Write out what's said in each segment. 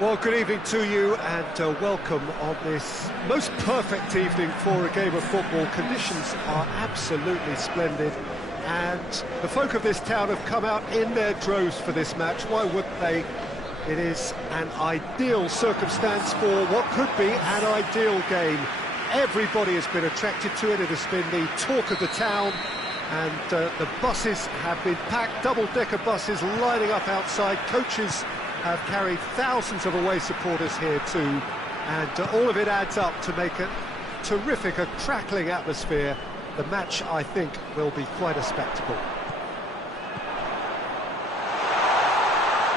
Well, good evening to you and welcome on this most perfect evening for a game of football. Conditions are absolutely splendid and the folk of this town have come out in their droves for this match. Why wouldn't they? It is an ideal circumstance for what could be an ideal game. Everybody has been attracted to it. It has been the talk of the town, and the buses have been packed, double-decker buses lining up outside. Coaches have carried thousands of away supporters here too, and all of it adds up to make a terrific, a crackling atmosphere. The match, I think, will be quite a spectacle.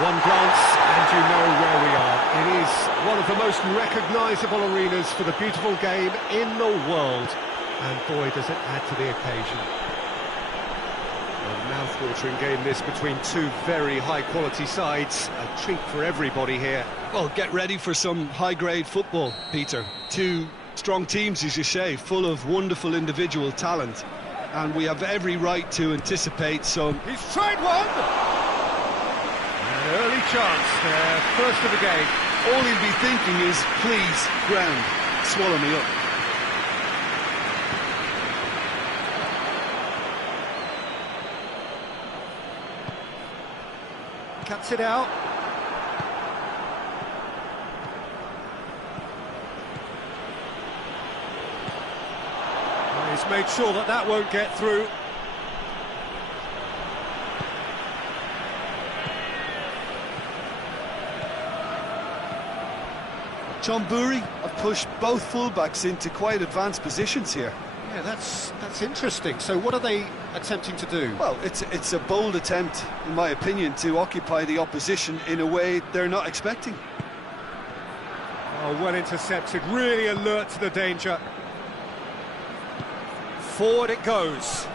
One glance and you know where we are. It is one of the most recognisable arenas for the beautiful game in the world, and boy does it add to the occasion. A mouth-watering game this between two very high-quality sides. A treat for everybody here. Well, get ready for some high-grade football, Peter. Two strong teams, as you say, full of wonderful individual talent. And we have every right to anticipate some... He's tried one! An early chance there, first of the game. All he'll be thinking is, please, ground, swallow me up. Cuts it out. Well, he's made sure that that won't get through. John Burry have pushed both fullbacks into quite advanced positions here. Yeah, that's interesting. So what are they attempting to do? Well, it's a bold attempt, in my opinion, to occupy the opposition in a way they're not expecting. Oh, well intercepted, really alert to the danger. Forward it goes.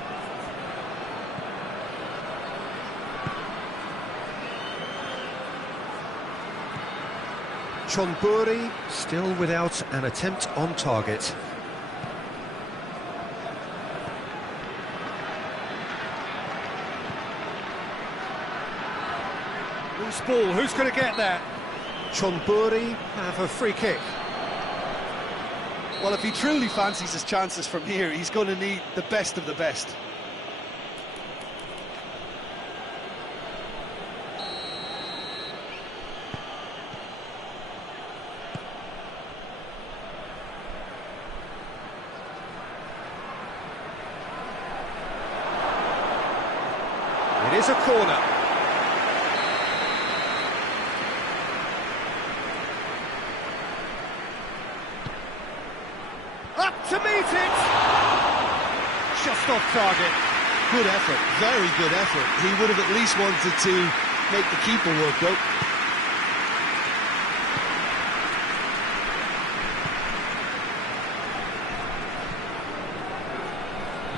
Chonburi still without an attempt on target. Loose ball, who's going to get that? Chonburi have a free kick. Well, if he truly fancies his chances from here, he's going to need the best of the best. It is a corner. Up to meet it! Just off target. Good effort, very good effort. He would have at least wanted to make the keeper work, though.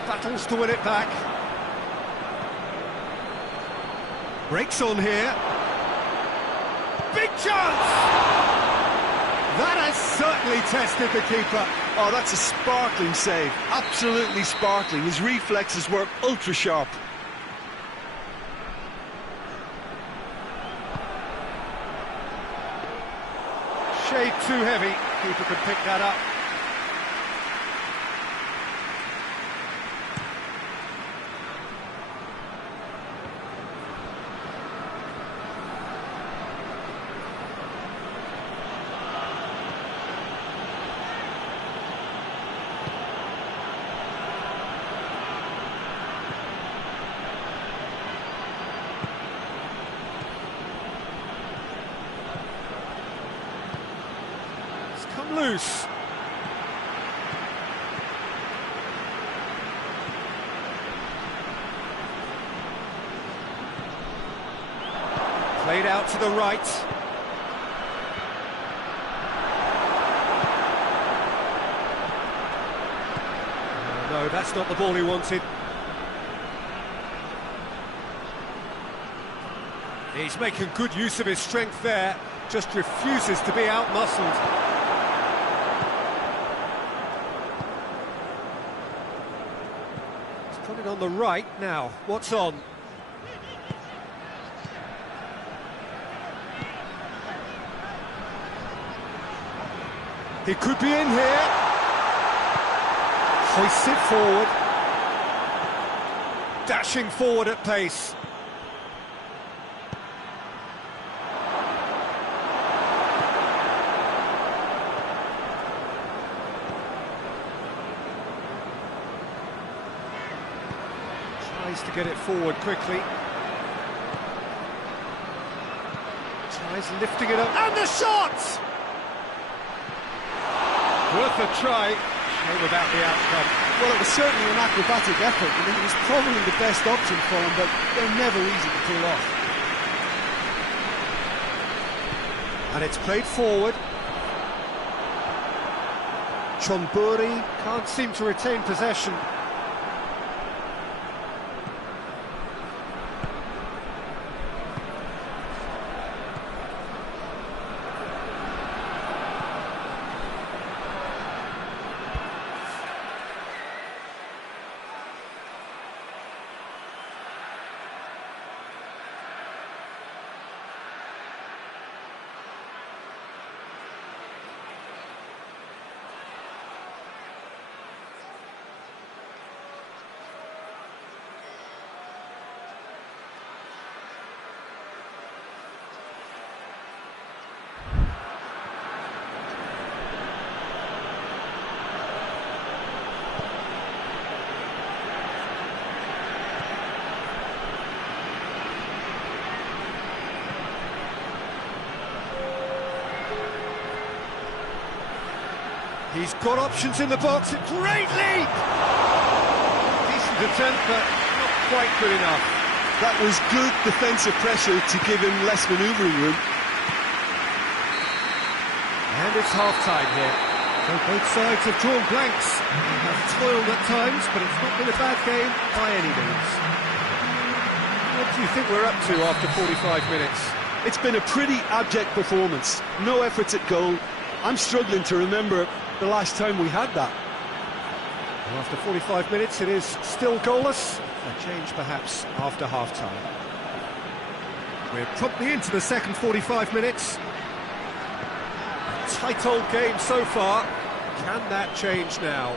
Battles to win it back. Breaks on here. Big chance! That has certainly tested the keeper. Oh, that's a sparkling save. Absolutely sparkling. His reflexes were ultra sharp. Shade too heavy. Keeper can pick that up. Come loose. Played out to the right. No, that's not the ball he wanted. He's making good use of his strength there, just refuses to be out-muscled. He's put it on the right now. What's on? He could be in here. Hoists it forward. Dashing forward at pace. Tries to get it forward quickly. Tries lifting it up, and the shot! Worth a try, without the outcome. Well, it was certainly an acrobatic effort. I mean, it was probably the best option for him, but they're never easy to pull off. And it's played forward. Chonburi can't seem to retain possession. He's got options in the box, a great leap! Decent attempt, but not quite good enough. That was good defensive pressure to give him less manoeuvring room. And it's half-time here. So both sides have drawn blanks. They have toiled at times, but it's not been a bad game by any means. What do you think we're up to after 45 minutes? It's been a pretty abject performance. No efforts at goal. I'm struggling to remember the last time we had that. Well, after 45 minutes, it is still goalless. A change, perhaps, after half-time. We're promptly into the second 45 minutes. A tight old game so far. Can that change now?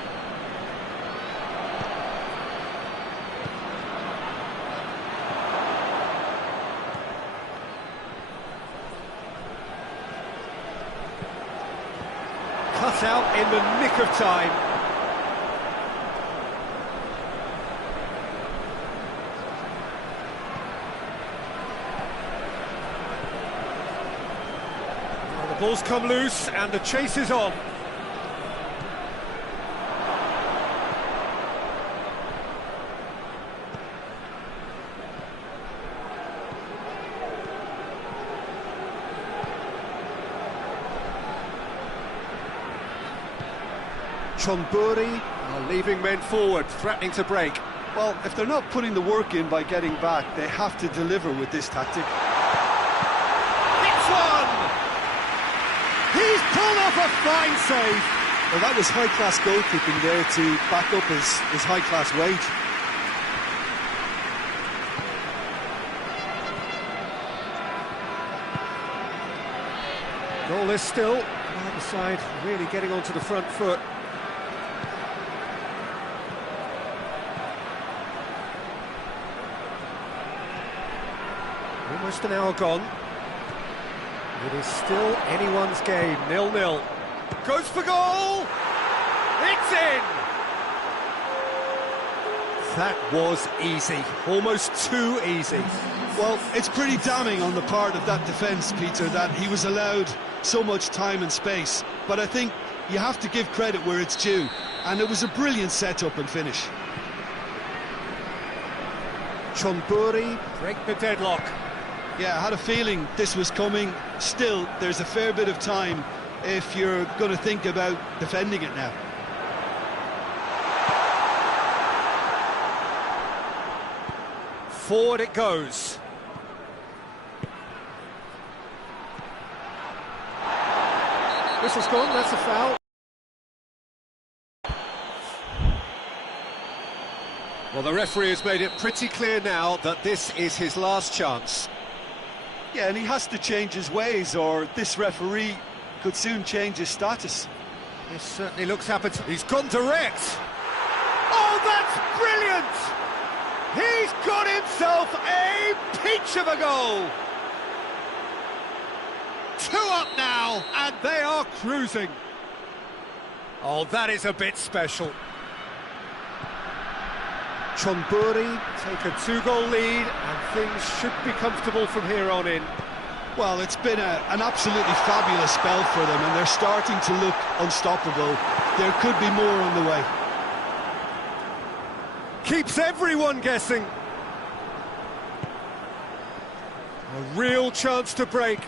Cut out in the nick of time. Well, the ball's come loose and the chase is on. Chonburi are leaving men forward, threatening to break. Well, if they're not putting the work in by getting back, they have to deliver with this tactic. It's one! He's pulled off a fine save! Well, that was high-class goalkeeping there to back up his high-class wage. Goalless still, either side really getting onto the front foot. Almost an hour gone. It is still anyone's game, 0-0. Goes for goal! It's in! That was easy, almost too easy. Well, it's pretty damning on the part of that defence, Peter, that he was allowed so much time and space. But I think you have to give credit where it's due, and it was a brilliant set-up and finish. Chonburi break the deadlock. Yeah, I had a feeling this was coming. Still, there's a fair bit of time if you're going to think about defending it now. Forward it goes. Whistle's gone, that's a foul. Well, the referee has made it pretty clear now that this is his last chance. Yeah, and he has to change his ways, or this referee could soon change his status. This certainly looks appetizing. He's gone direct. Oh, that's brilliant! He's got himself a peach of a goal! 2 up now, and they are cruising. Oh, that is a bit special. Chonburi take a 2-goal lead, and things should be comfortable from here on in. Well, it's been an absolutely fabulous spell for them, and they're starting to look unstoppable. There could be more on the way. Keeps everyone guessing. A real chance to break.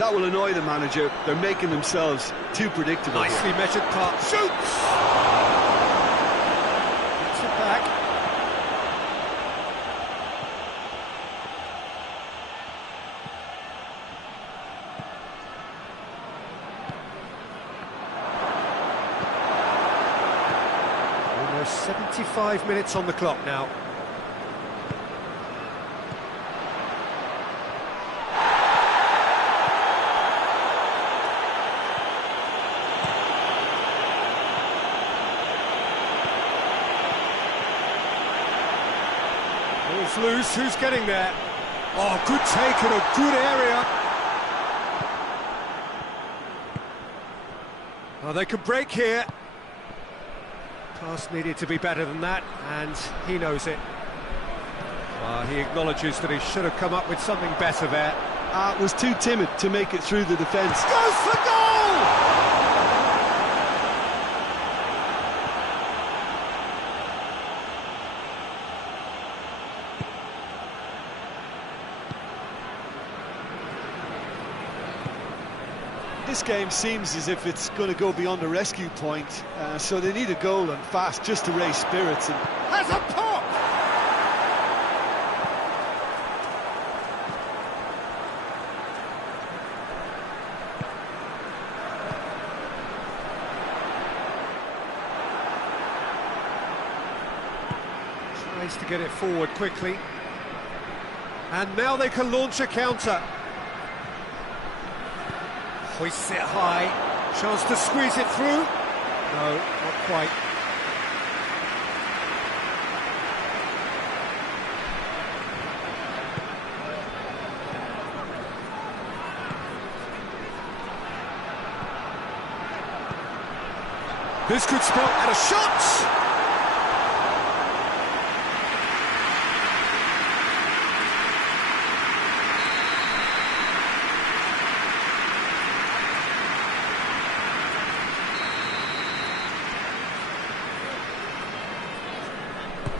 That will annoy the manager. They're making themselves too predictable. Nicely measured pass. Shoots! Gets it back. Almost 75 minutes on the clock now. Ball's loose, who's getting there? Oh, good take in a good area. Oh, they could break here. Pass needed to be better than that, and he knows it. He acknowledges that he should have come up with something better there. Was too timid to make it through the defence. Goes for goal! This game seems as if it's going to go beyond the rescue point, so they need a goal and fast just to raise spirits. And Has a pop! Tries to get it forward quickly. And now they can launch a counter. Hoists it high, chance to squeeze it through. No, not quite. This could spell at a shot!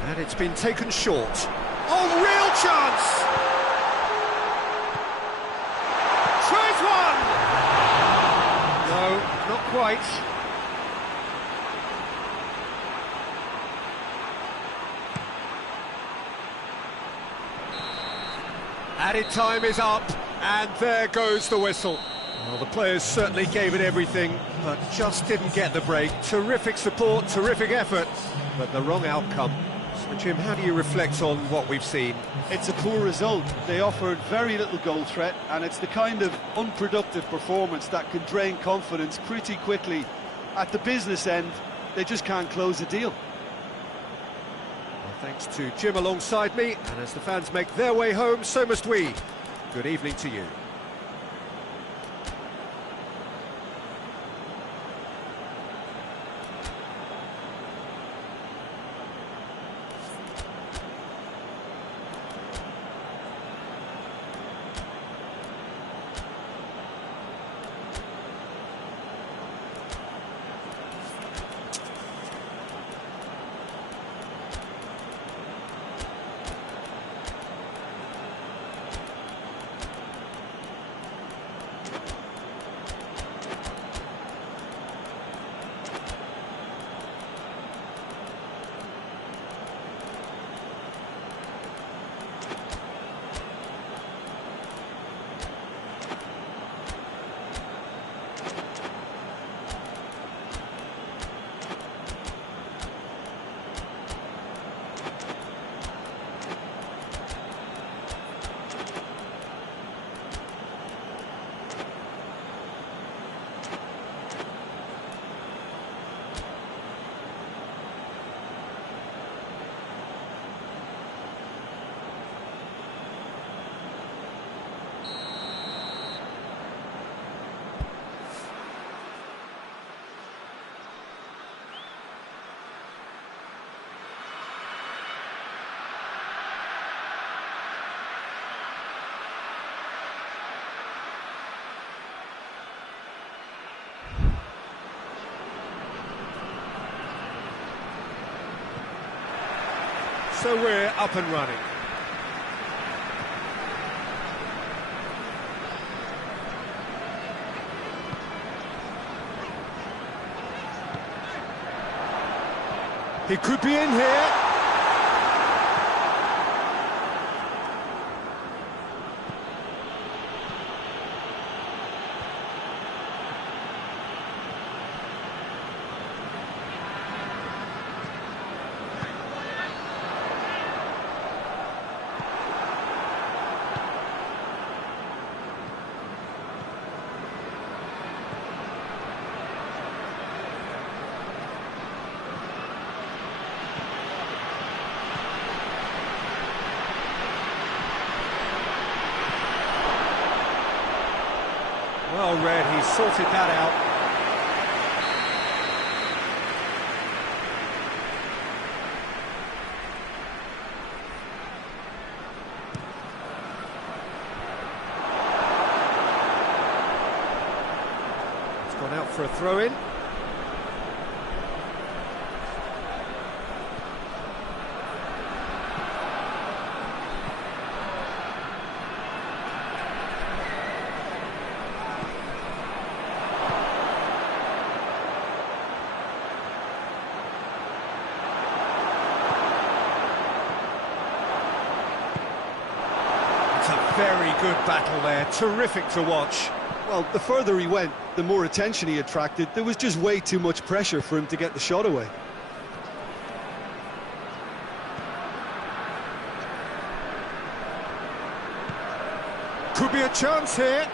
And it's been taken short. Oh, real chance! Tries one! No, not quite. Added time is up, and there goes the whistle. Well, the players certainly gave it everything, but just didn't get the break. Terrific support, terrific effort, but the wrong outcome. So, Jim, how do you reflect on what we've seen? it's a poor result. They offered very little goal threat, and it's the kind of unproductive performance that can drain confidence pretty quickly. At the business end, they just can't close the deal. Well, thanks to Jim alongside me, and as the fans make their way home, so must we. Good evening to you. So we're up and running. He could be in here. Well read, he's sorted that out. It's gone out for a throw-in. Very good battle there, terrific to watch. Well, the further he went, the more attention he attracted. There was just way too much pressure for him to get the shot away. Could be a chance here.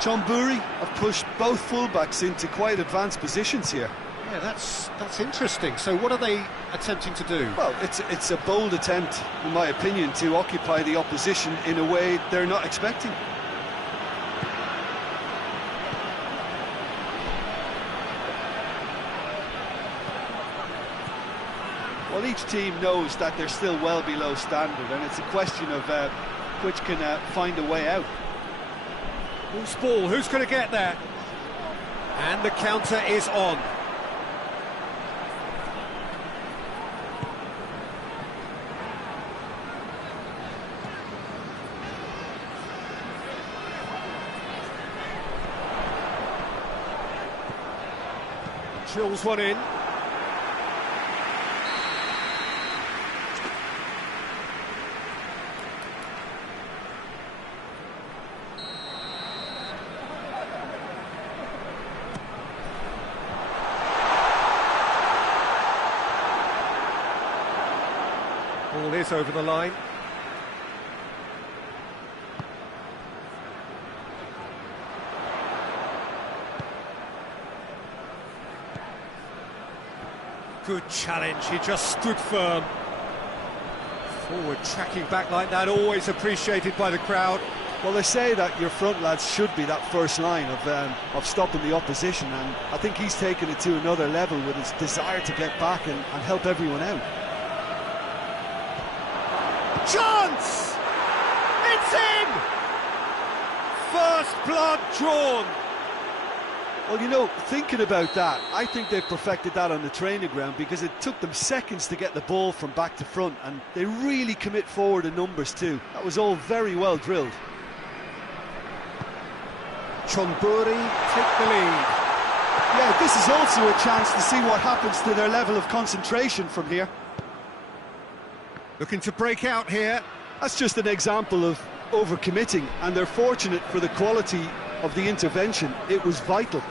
John Burry have pushed both fullbacks into quite advanced positions here. Yeah, that's interesting. So what are they attempting to do? Well, it's a bold attempt, in my opinion, to occupy the opposition in a way they're not expecting. Well, each team knows that they're still well below standard, and it's a question of which can find a way out. Loose ball, who's going to get there? And the counter is on. Drills one in. Ball is over the line. Good challenge, he just stood firm. Forward tracking back like that, always appreciated by the crowd. Well, they say that your front lads should be that first line of stopping the opposition, and I think he's taken it to another level with his desire to get back and help everyone out. Chance! It's in! First blood drawn. Well, you know, thinking about that, I think they've perfected that on the training ground, because it took them seconds to get the ball from back to front, and they really commit forward in numbers too. That was all very well drilled. Chonburi take the lead. Yeah, this is also a chance to see what happens to their level of concentration from here. Looking to break out here. That's just an example of overcommitting, and they're fortunate for the quality of the intervention. It was vital.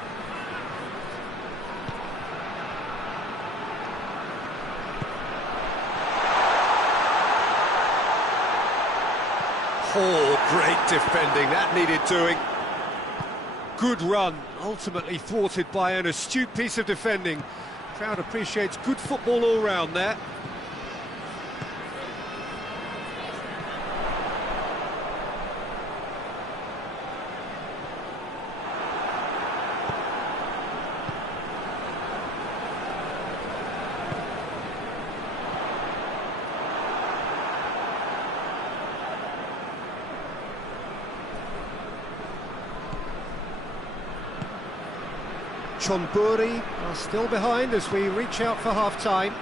Oh, great defending, that needed doing. Good run, ultimately thwarted by an astute piece of defending. Crowd appreciates good football all round there. Chonburi are still behind as we reach out for half-time.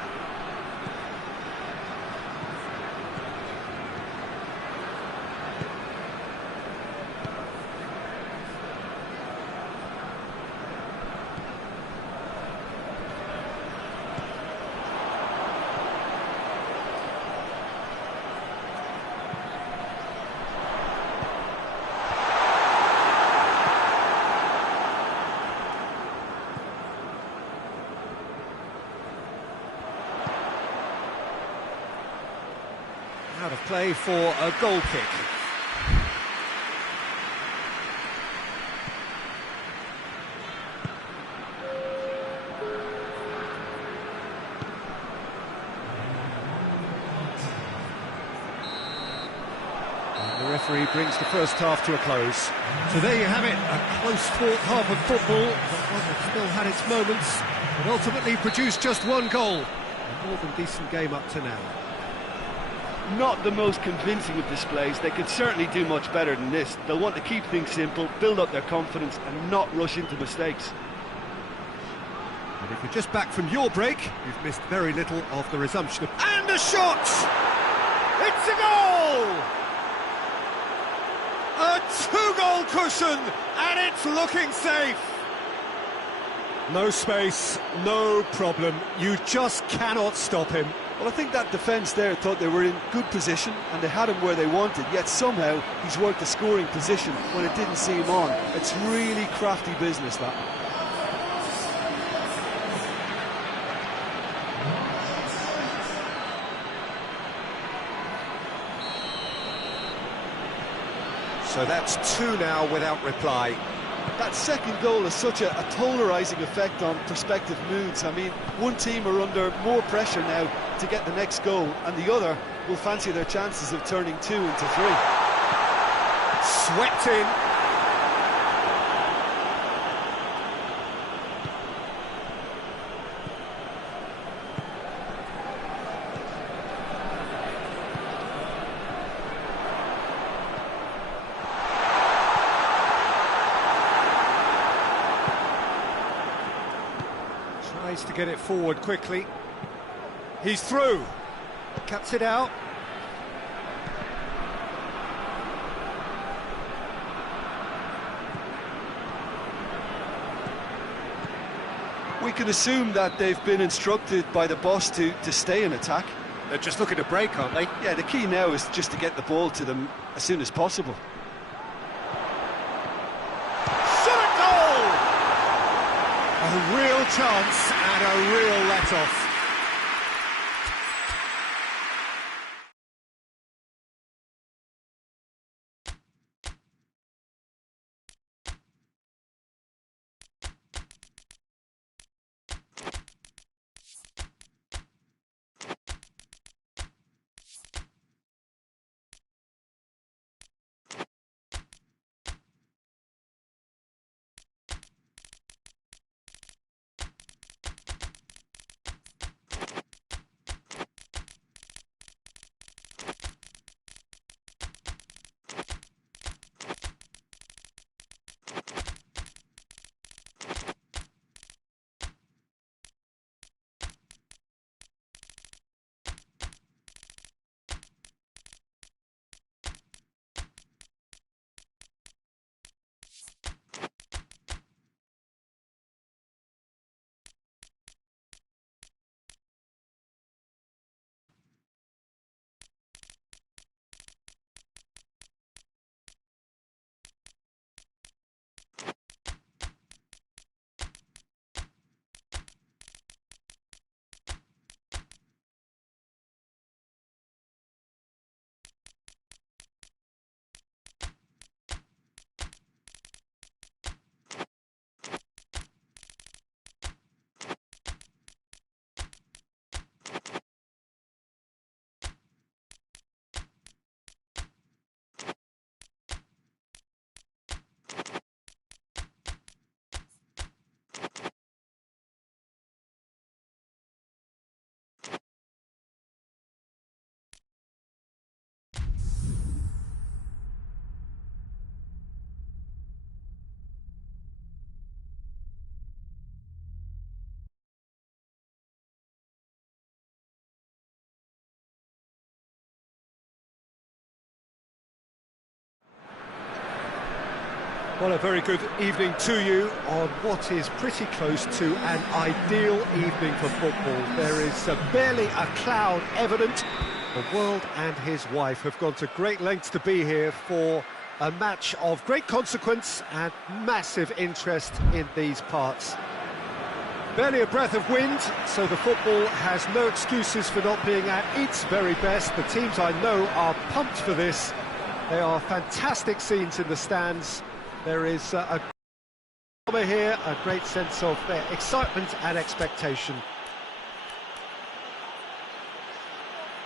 Out of play for a goal kick. And the referee brings the first half to a close. So there you have it, a close-fought half of football, but one that still had its moments, but ultimately produced just one goal. A more than decent game up to now. Not the most convincing of displays. They could certainly do much better than this. They'll want to keep things simple, build up their confidence and not rush into mistakes. And if you're just back from your break, you've missed very little of the resumption. And a shot! It's a goal! A two-goal cushion, and it's looking safe. No space, no problem. You just cannot stop him. Well, I think that defence there thought they were in good position and they had him where they wanted, yet somehow he's worked a scoring position when it didn't see him on. It's really crafty business, that. So that's two now without reply. That second goal has such a polarising effect on prospective moods. I mean, one team are under more pressure now to get the next goal, and the other will fancy their chances of turning 2 into 3. Swept in. Tries to get it forward quickly. He's through. Cuts it out. We can assume that they've been instructed by the boss to stay in attack. They're just looking to break, aren't they? Yeah, the key now is just to get the ball to them as soon as possible. A real chance and a real let-off. Well, a very good evening to you on what is pretty close to an ideal evening for football. There is barely a cloud evident. The world and his wife have gone to great lengths to be here for a match of great consequence and massive interest in these parts. Barely a breath of wind, so the football has no excuses for not being at its very best. The teams I know are pumped for this. They are fantastic scenes in the stands. There is a drama here, a great sense of excitement and expectation.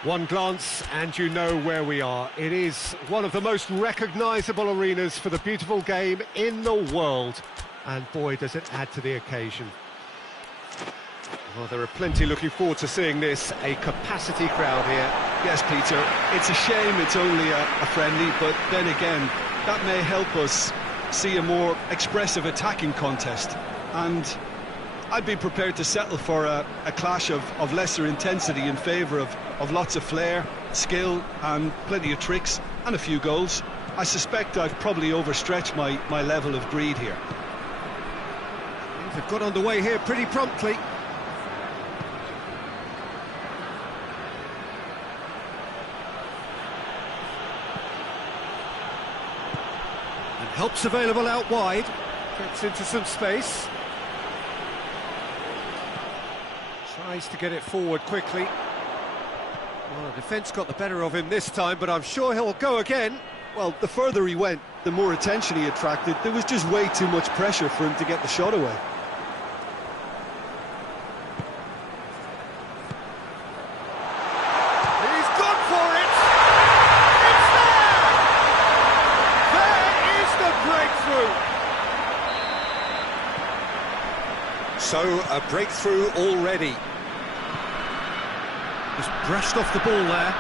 One glance and you know where we are. It is one of the most recognisable arenas for the beautiful game in the world. And boy, does it add to the occasion. Well, there are plenty looking forward to seeing this, a capacity crowd here. Yes, Peter, it's a shame it's only a friendly, but then again, that may help us see a more expressive attacking contest. And I'd be prepared to settle for a clash of lesser intensity in favour of lots of flair, skill and plenty of tricks and a few goals. I suspect I've probably overstretched my level of greed here. They've got underway here pretty promptly. And help's available out wide. Gets into some space. Tries to get it forward quickly. Well, the defence got the better of him this time, but I'm sure he'll go again. Well, the further he went, the more attention he attracted. There was just way too much pressure for him to get the shot away. He's gone for it! It's there! There is the breakthrough! So, a breakthrough already. Just brushed off the ball there.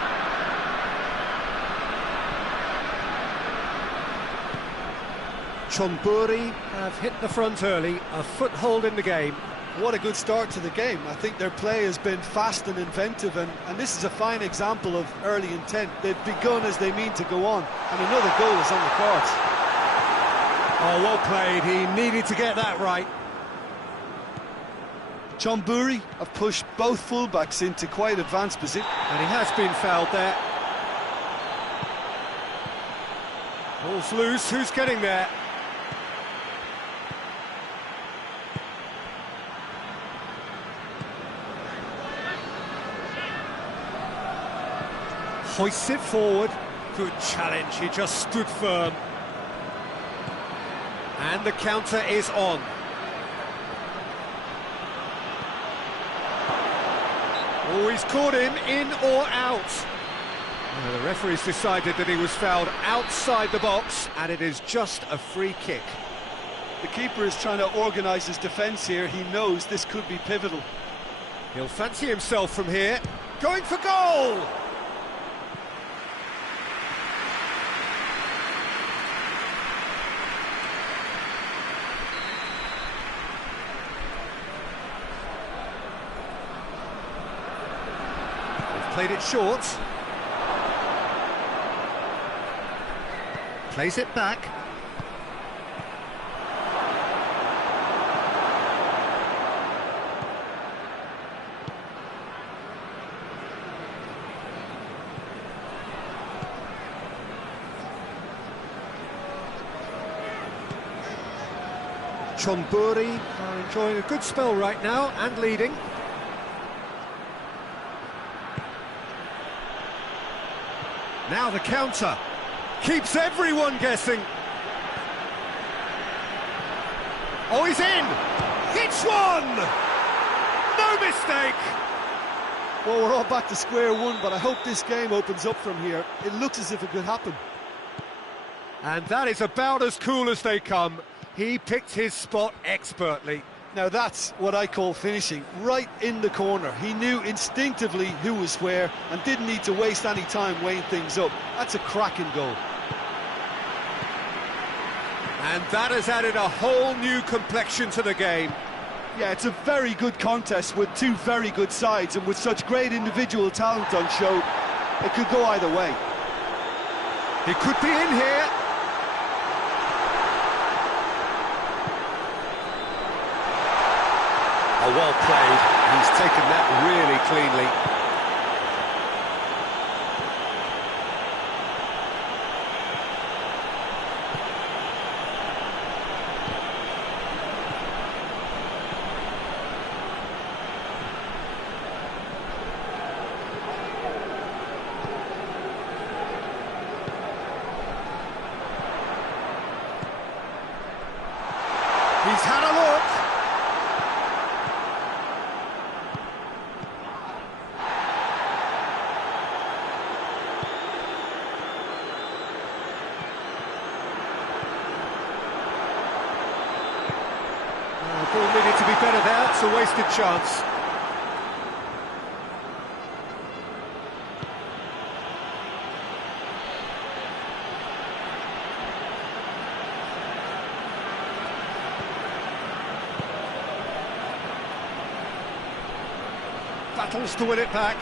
Chonburi have hit the front early, a foothold in the game. What a good start to the game. I think their play has been fast and inventive, and this is a fine example of early intent. They've begun as they mean to go on, and another goal is on the cards. Oh, well played. He needed to get that right. Chonburi have pushed both fullbacks into quite advanced position. And he has been fouled there. Ball's loose, who's getting there? Hoists it forward. Good challenge, he just stood firm. And the counter is on. Oh, he's caught him in or out. The referee's decided that he was fouled outside the box, and it is just a free kick. The keeper is trying to organise his defence here. He knows this could be pivotal. He'll fancy himself from here. Going for goal! Played it short. Plays it back. Chonburi are enjoying a good spell right now and leading. Now the counter. Keeps everyone guessing. Oh, he's in! Hits one! No mistake! Well, we're all back to square one, but I hope this game opens up from here. It looks as if it could happen. And that is about as cool as they come. He picked his spot expertly. Now that's what I call finishing, right in the corner. He knew instinctively who was where and didn't need to waste any time weighing things up. That's a cracking goal. And that has added a whole new complexion to the game. Yeah, it's a very good contest with two very good sides, and with such great individual talent on show, it could go either way. He could be in here. Oh, well played. He's taken that really cleanly. He's had a look. Ball needed to be better there. It's a wasted chance. Battles to win it back.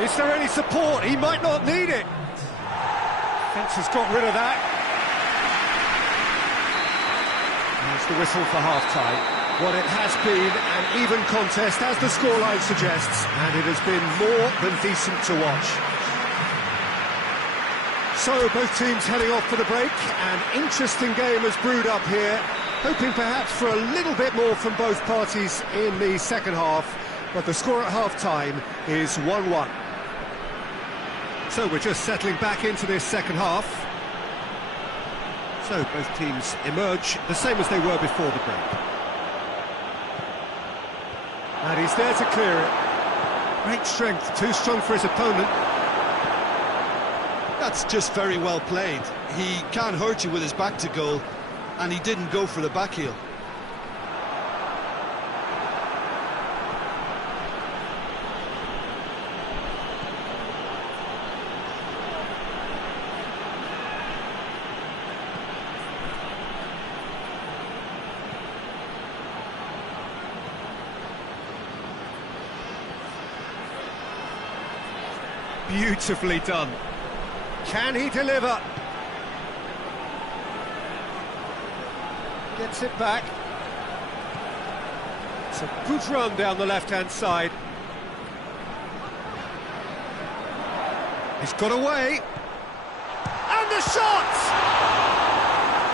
Is there any support? He might not need it. Defence has got rid of that. Here's the whistle for half-time. What it has been an even contest, as the scoreline suggests, and it has been more than decent to watch. So, both teams heading off for the break. An interesting game has brewed up here, hoping perhaps for a little bit more from both parties in the second half, but the score at half-time is 1-1. So we're just settling back into this second half. So both teams emerge the same as they were before the break. And he's there to clear it. Great strength, too strong for his opponent. That's just very well played. He can't hurt you with his back to goal, and he didn't go for the back heel. Beautifully done. Can he deliver? Gets it back. It's a good run down the left-hand side. He's got away. And the shot!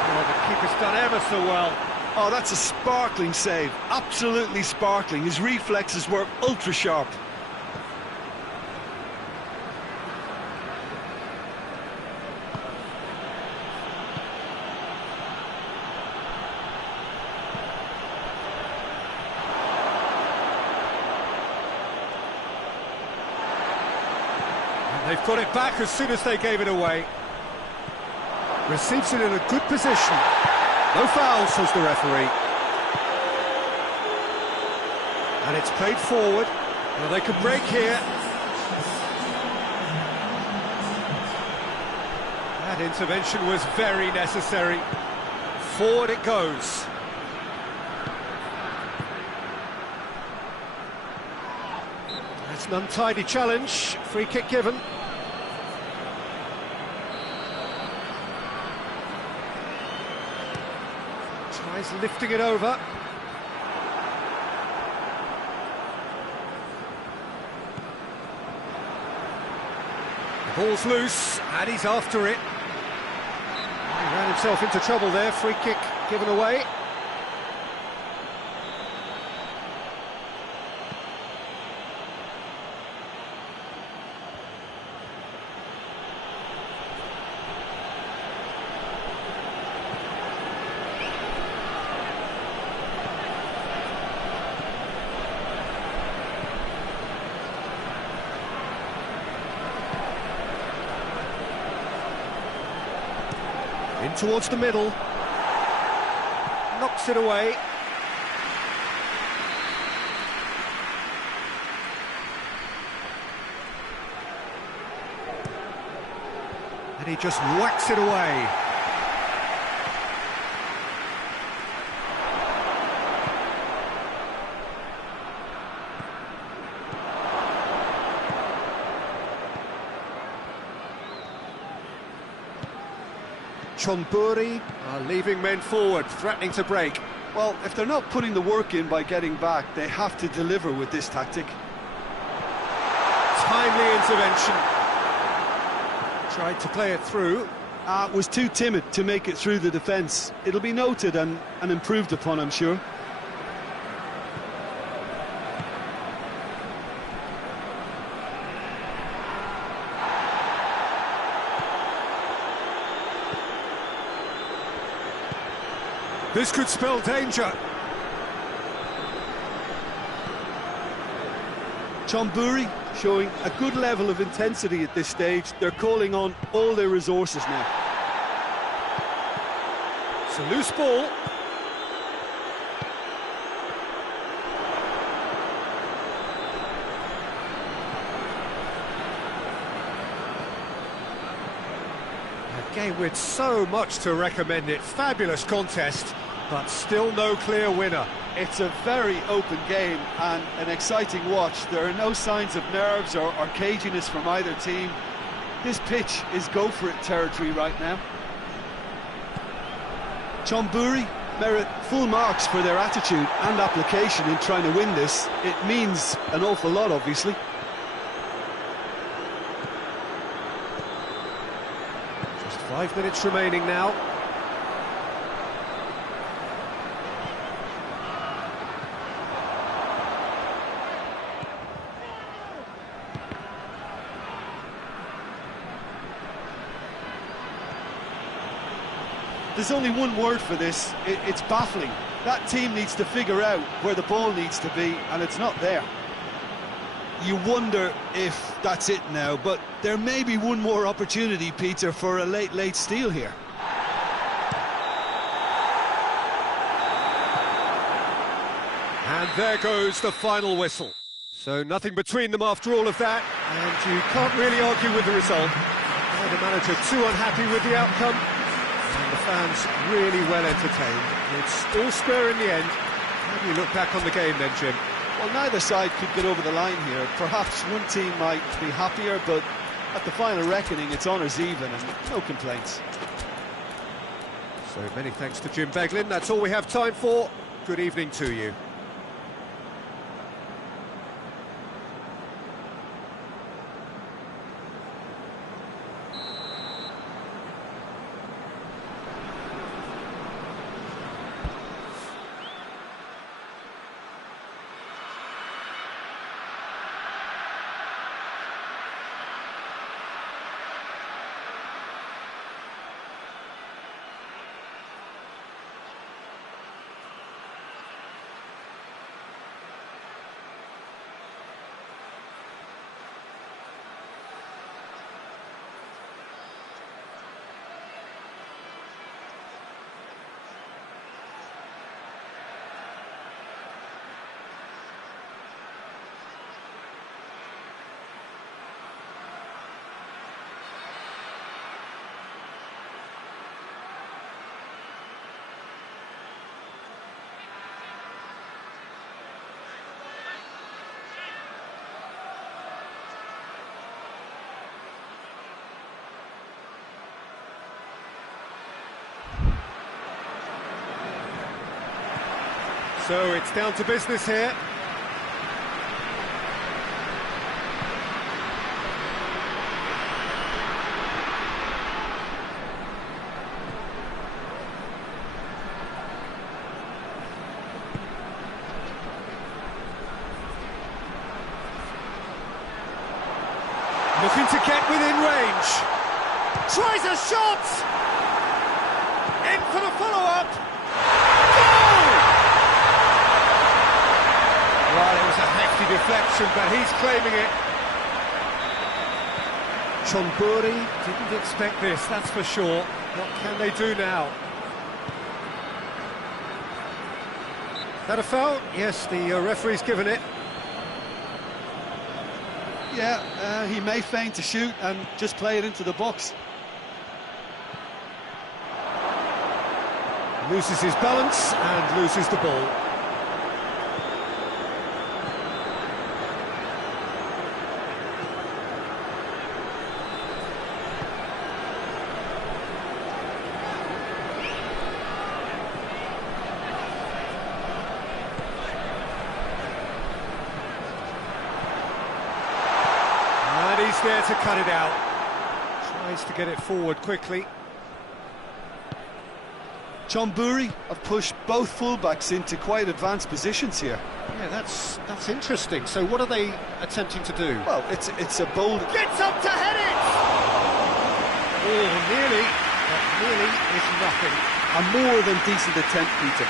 Oh, the keeper's done ever so well. Oh, that's a sparkling save. Absolutely sparkling. His reflexes were ultra-sharp. They've got it back as soon as they gave it away. Receives it in a good position. No foul, says the referee. And it's played forward. Well, they could break here. That intervention was very necessary. Forward it goes. That's an untidy challenge. Free kick given. Tries lifting it over. The ball's loose, and he's after it. He ran himself into trouble there. Free kick given away. In towards the middle. Knocks it away. And he just whacks it away. Chonburi are leaving men forward, threatening to break. Well, if they're not putting the work in by getting back, they have to deliver with this tactic. Timely intervention. Tried to play it through. Was too timid to make it through the defence. It'll be noted and improved upon, I'm sure. This could spell danger. Chonburi showing a good level of intensity at this stage. They're calling on all their resources now. It's a loose ball. A game with so much to recommend it. Fabulous contest, but still no clear winner. It's a very open game and an exciting watch. There are no signs of nerves or caginess from either team. This pitch is go-for-it territory right now. Chonburi merit full marks for their attitude and application in trying to win this. It means an awful lot, obviously. Just 5 minutes remaining now. There's only one word for this, it's baffling. That team needs to figure out where the ball needs to be, and it's not there. You wonder if that's it now, but there may be one more opportunity, Peter, for a late steal here. And there goes the final whistle. So nothing between them after all of that, and you can't really argue with the result. The manager too unhappy with the outcome. And the fans really well entertained. It's all square in the end. How do you look back on the game then, Jim? Well, neither side could get over the line here. Perhaps one team might be happier, but at the final reckoning, it's honours even and no complaints. So many thanks to Jim Beglin. That's all we have time for. Good evening to you. So it's down to business here. Looking to get within range. Tries a shot! In for the follow-up. Well, it was a hefty deflection, but he's claiming it. Chonburi didn't expect this, that's for sure. What can they do now? That a foul? Yes, the referee's given it. Yeah, he may feign to shoot and just play it into the box. Loses his balance and loses the ball. there to cut it out. Tries to get it forward quickly. Chonburi have pushed both fullbacks into quite advanced positions here. Yeah, that's interesting. So what are they attempting to do? Well, it's a bold... Gets up to head it! Oh, nearly. But nearly is nothing. A more than decent attempt, Peter.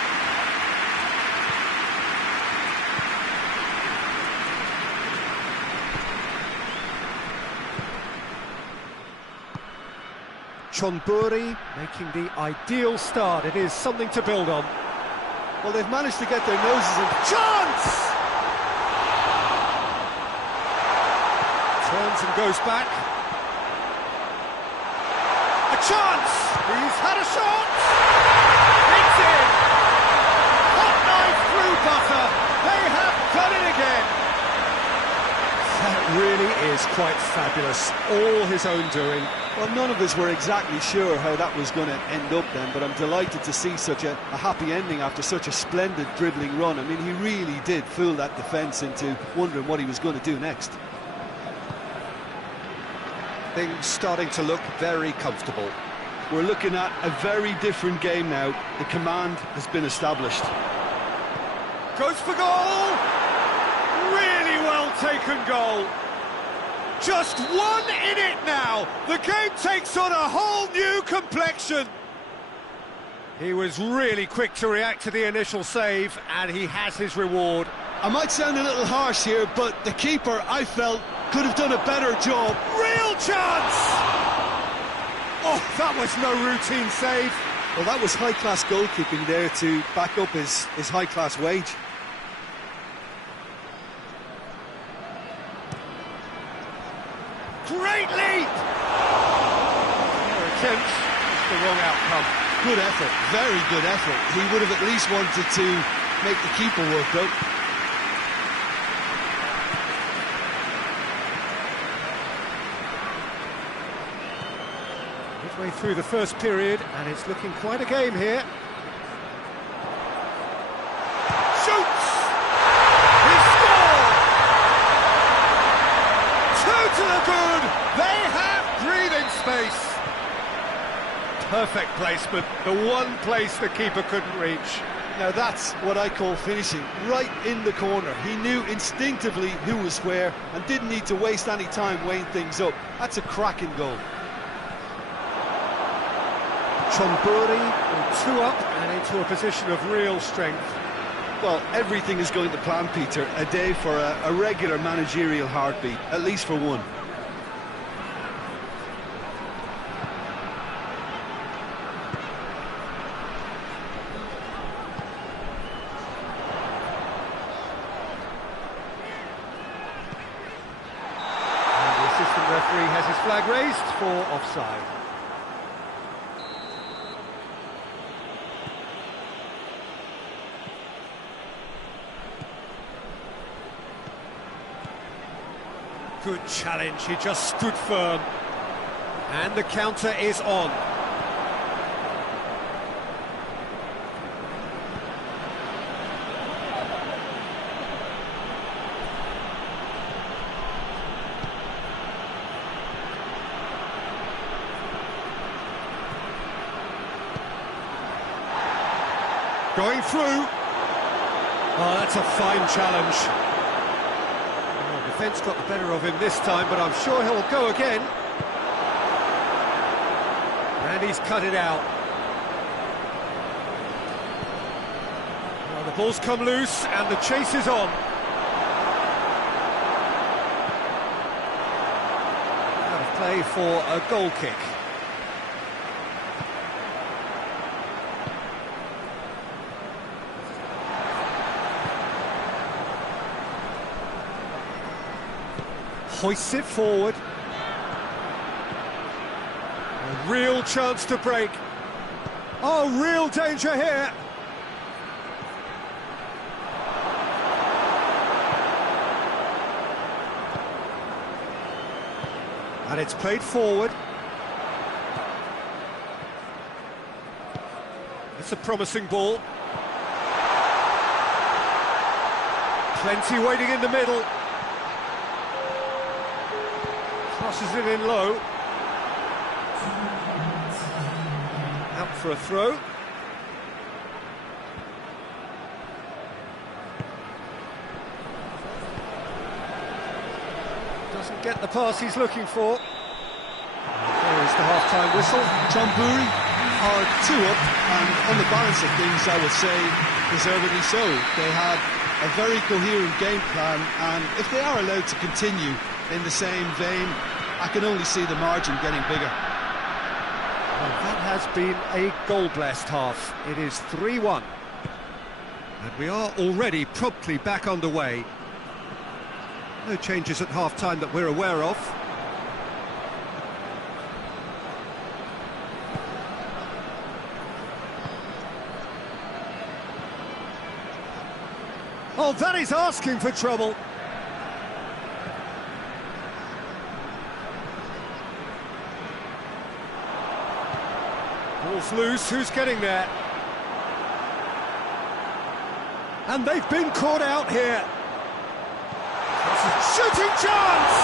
Chonburi making the ideal start. It is something to build on. Well, they've managed to get their noses in. Chance! Turns and goes back. A chance! He's had a shot! It's in! Hot knife through butter! They have done it again! That really is quite fabulous. All his own doing. Well, none of us were exactly sure how that was going to end up then, but I'm delighted to see such a happy ending after such a splendid dribbling run. I mean, he really did fool that defence into wondering what he was going to do next. Things starting to look very comfortable. We're looking at a very different game now. The command has been established. Goes for goal! Really well taken goal. Just one in it now. The game takes on a whole new complexion. He was really quick to react to the initial save, and he has his reward. I might sound a little harsh here, but the keeper, I felt, could have done a better job. Real chance! Oh, that was no routine save. Well, that was high-class goalkeeping there to back up his high-class wage. Great leap! Their attempt, just the wrong outcome. Good effort, very good effort. He would have at least wanted to make the keeper work though. Midway through the first period, and it's looking quite a game here. Shoots! He scored! Two to the good! They have breathing space! Perfect placement, the one place the keeper couldn't reach. Now that's what I call finishing, right in the corner. He knew instinctively who was where and didn't need to waste any time weighing things up. That's a cracking goal. Chonburi will two up and into a position of real strength. Well, everything is going to plan, Peter. A day for a regular managerial heartbeat, at least for one. And the assistant referee has his flag raised for offside. Good challenge, he just stood firm. And the counter is on. Going through. Oh, that's a fine challenge. Defence got the better of him this time, but I'm sure he'll go again. And he's cut it out. Well, the ball's come loose and the chase is on. Out of play for a goal kick. Hoists it forward. A real chance to break. Oh, real danger here. And it's played forward. It's a promising ball. Plenty waiting in the middle. Crosses it in low. Out for a throw. Doesn't get the pass he's looking for. There is the half-time whistle. Chonburi are 2 up, and on the balance of things, I would say, deservedly so. They had a very coherent game plan, and if they are allowed to continue in the same vein, I can only see the margin getting bigger. Well, that has been a goal-blessed half. It is 3-1. And we are already promptly back underway. No changes at half-time that we're aware of. Oh, that is asking for trouble. Ball's loose, who's getting there? And they've been caught out here. Shooting chance!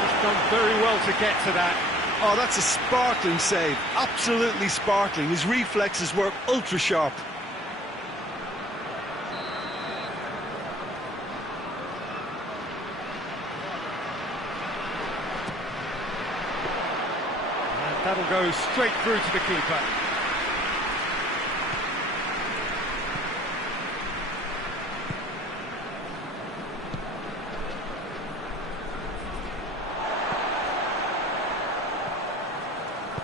He's done very well to get to that. Oh, that's a sparkling save. Absolutely sparkling. His reflexes were ultra-sharp. That'll go straight through to the keeper.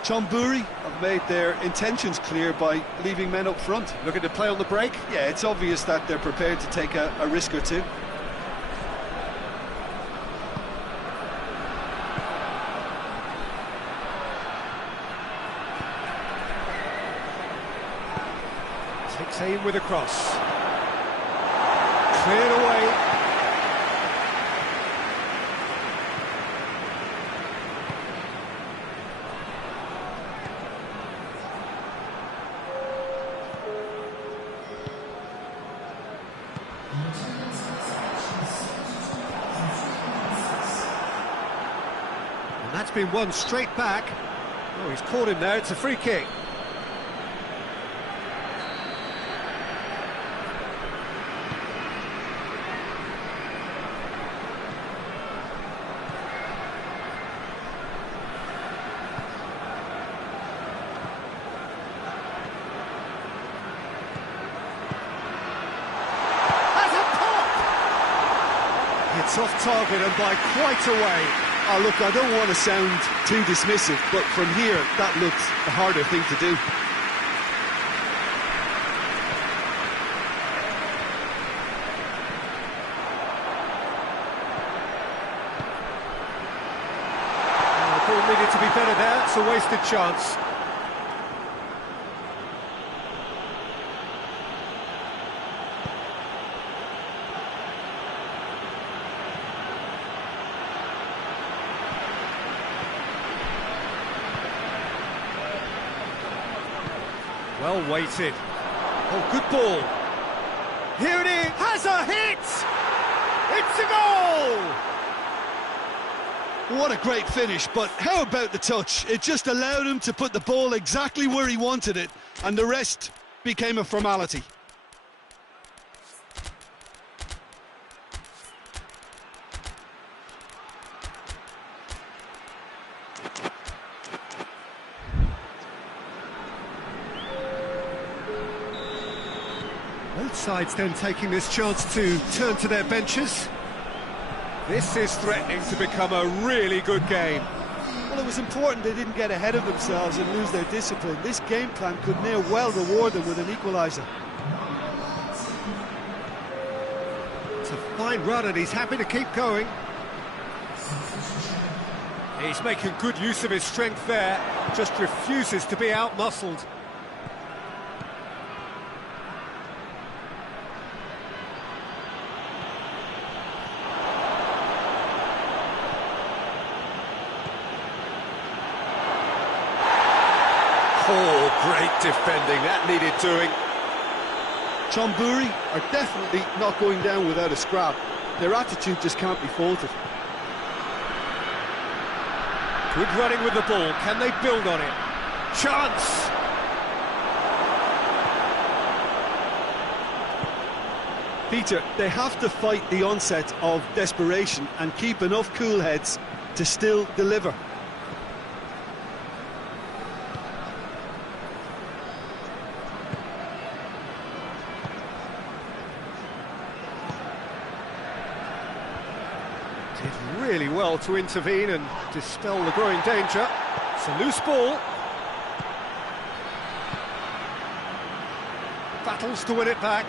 Chonburi have made their intentions clear by leaving men up front. Looking to play on the break? Yeah, it's obvious that they're prepared to take a risk or two. Takes aim with a cross. Cleared away. And that's been won straight back. Oh, he's caught him there. It's a free kick. It's off target and by quite a way. Oh, look, I don't want to sound too dismissive, but from here, that looks the harder thing to do. The ball needed to be better there. It's a wasted chance. Well weighted. Oh, good ball. Here it is. Has a hit! It's a goal! What a great finish, but how about the touch? It just allowed him to put the ball exactly where he wanted it, and the rest became a formality. Both sides then taking this chance to turn to their benches. This is threatening to become a really good game. Well, it was important they didn't get ahead of themselves and lose their discipline. This game plan could near well reward them with an equaliser. It's a fine run and he's happy to keep going. He's making good use of his strength there, just refuses to be out-muscled. Oh, great defending, that needed doing. Chonburi are definitely not going down without a scrap. Their attitude just can't be faulted. Good running with the ball. Can they build on it? Chance! Peter, they have to fight the onset of desperation and keep enough cool heads to still deliver. Did really well to intervene and dispel the growing danger. It's a loose ball. Battles to win it back.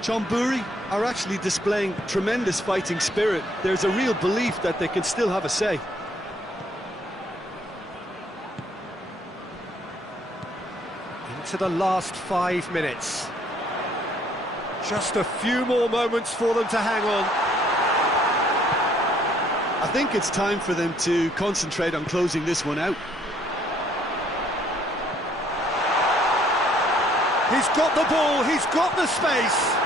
Chonburi are actually displaying tremendous fighting spirit. There's a real belief that they can still have a say. Into the last 5 minutes. Just a few more moments for them to hang on. I think it's time for them to concentrate on closing this one out. He's got the ball, he's got the space.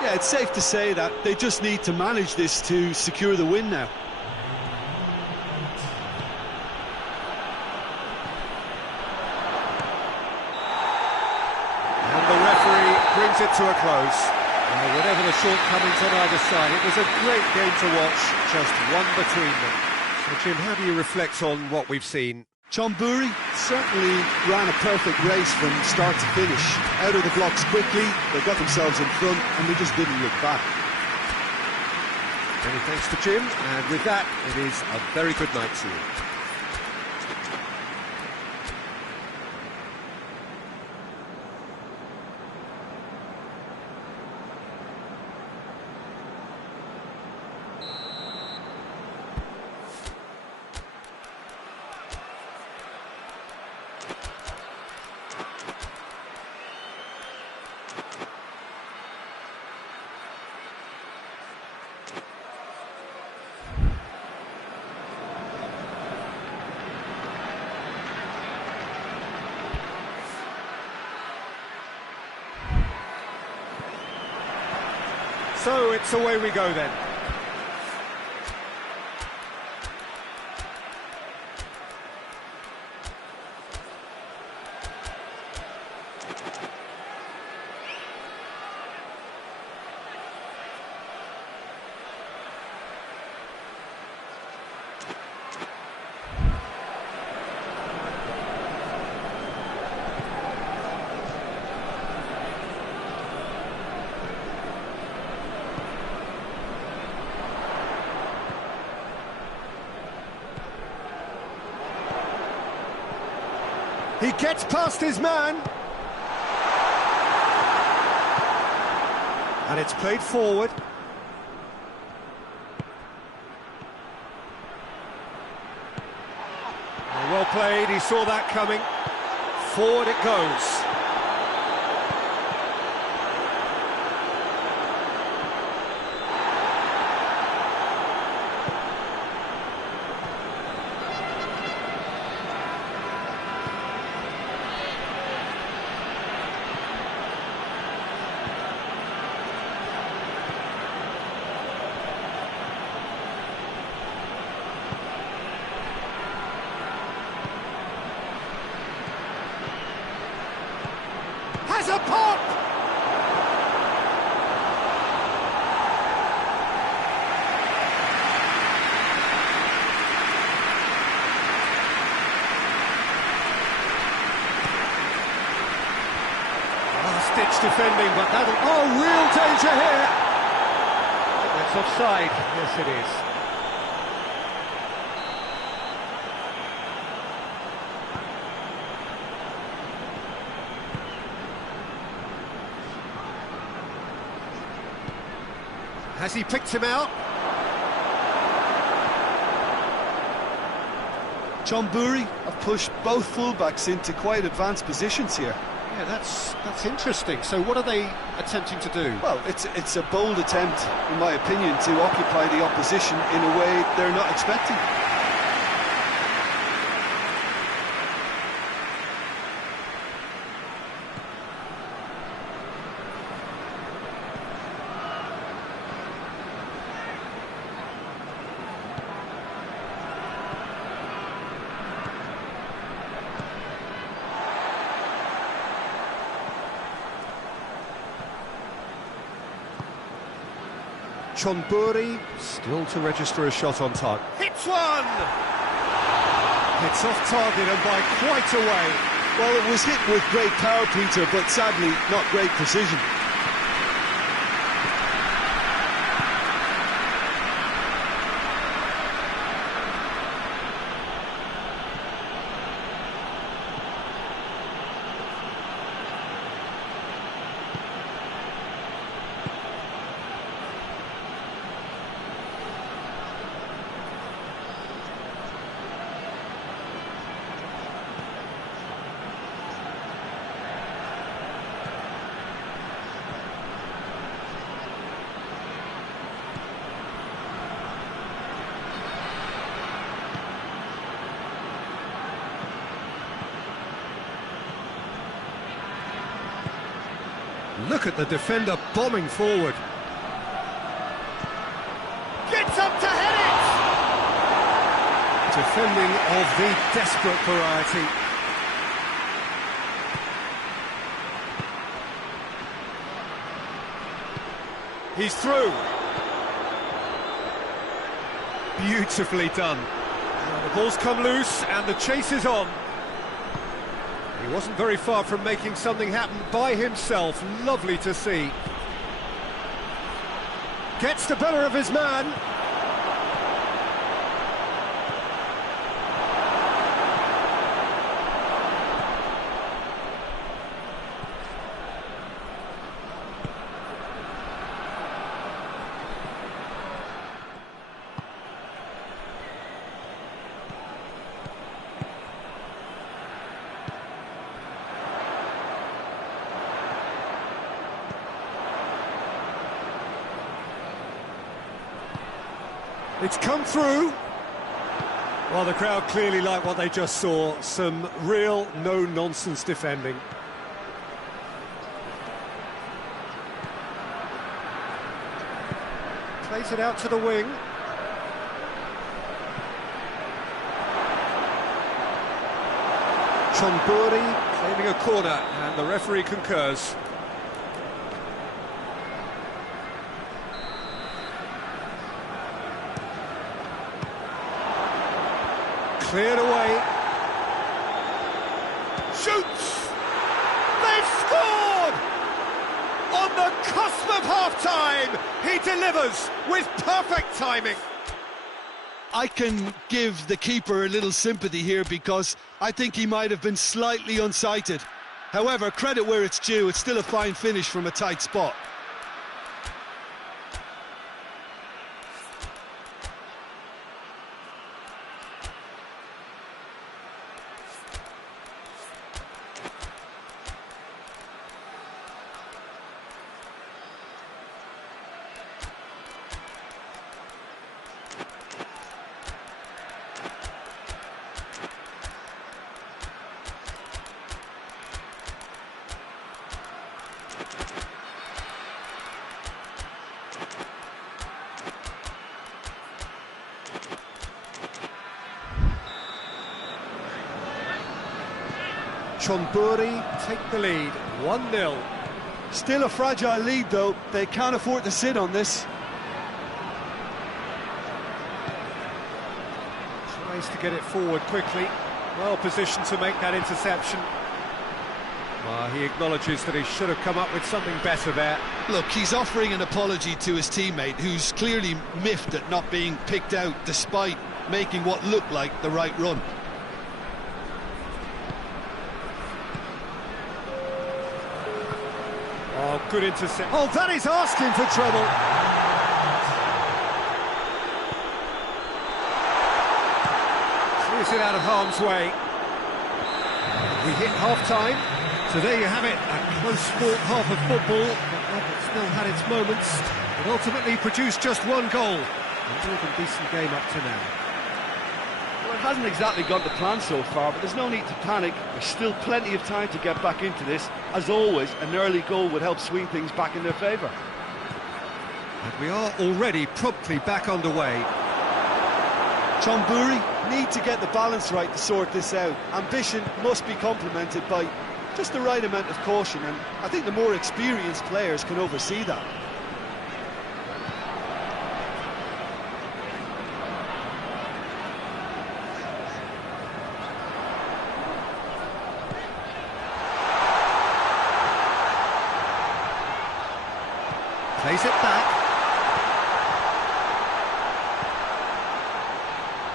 Yeah, it's safe to say that they just need to manage this to secure the win now. And the referee brings it to a close. Well, whatever the shortcomings on either side, it was a great game to watch, just one between them. So, Jim, how do you reflect on what we've seen? Chonburi certainly ran a perfect race from start to finish. Out of the blocks quickly, they got themselves in front, and they just didn't look back. Many thanks to Jim, and with that, it is a very good night to you. So it's away we go then. He gets past his man. And it's played forward. Well played, he saw that coming. Forward it goes. Has a pop! Last-ditch defending, but that'll... Oh, real danger here! That's offside. Yes, it is. Has he picked him out? Chonburi have pushed both fullbacks into quite advanced positions here. Yeah, that's interesting. So what are they attempting to do? Well, it's a bold attempt, in my opinion, to occupy the opposition in a way they're not expecting. Chonburi, still to register a shot on target. Hits one! It's off target and by quite a way. Well, it was hit with great power, Peter, but sadly not great precision. Look at the defender bombing forward. Gets up to head it! Defending of the desperate variety. He's through. Beautifully done. The ball's come loose and the chase is on. He wasn't very far from making something happen by himself. Lovely to see. Gets the better of his man. It's come through. Well, the crowd clearly like what they just saw. Some real no-nonsense defending. Plays it out to the wing. Chonburi claiming a corner, and the referee concurs. Cleared away. Shoots! They've scored! On the cusp of half-time, he delivers with perfect timing. I can give the keeper a little sympathy here because I think he might have been slightly unsighted. However, credit where it's due, it's still a fine finish from a tight spot. Chonburi take the lead, 1-0. Still a fragile lead though, they can't afford to sit on this. Tries to get it forward quickly, well positioned to make that interception. Well, he acknowledges that he should have come up with something better there. Look, he's offering an apology to his teammate, who's clearly miffed at not being picked out despite making what looked like the right run. Oh, good intercept. Oh, that is asking for trouble. Clears it out of harm's way. We hit half-time, so there you have it. A close fought half of football, but one that still had its moments. It ultimately produced just one goal. A more than decent game up to now. Well, it hasn't exactly gone to plan so far, but there's no need to panic. There's still plenty of time to get back into this. As always, an early goal would help swing things back in their favour. And we are already promptly back underway. Chonburi need to get the balance right to sort this out. Ambition must be complemented by just the right amount of caution, and I think the more experienced players can oversee that. plays it back.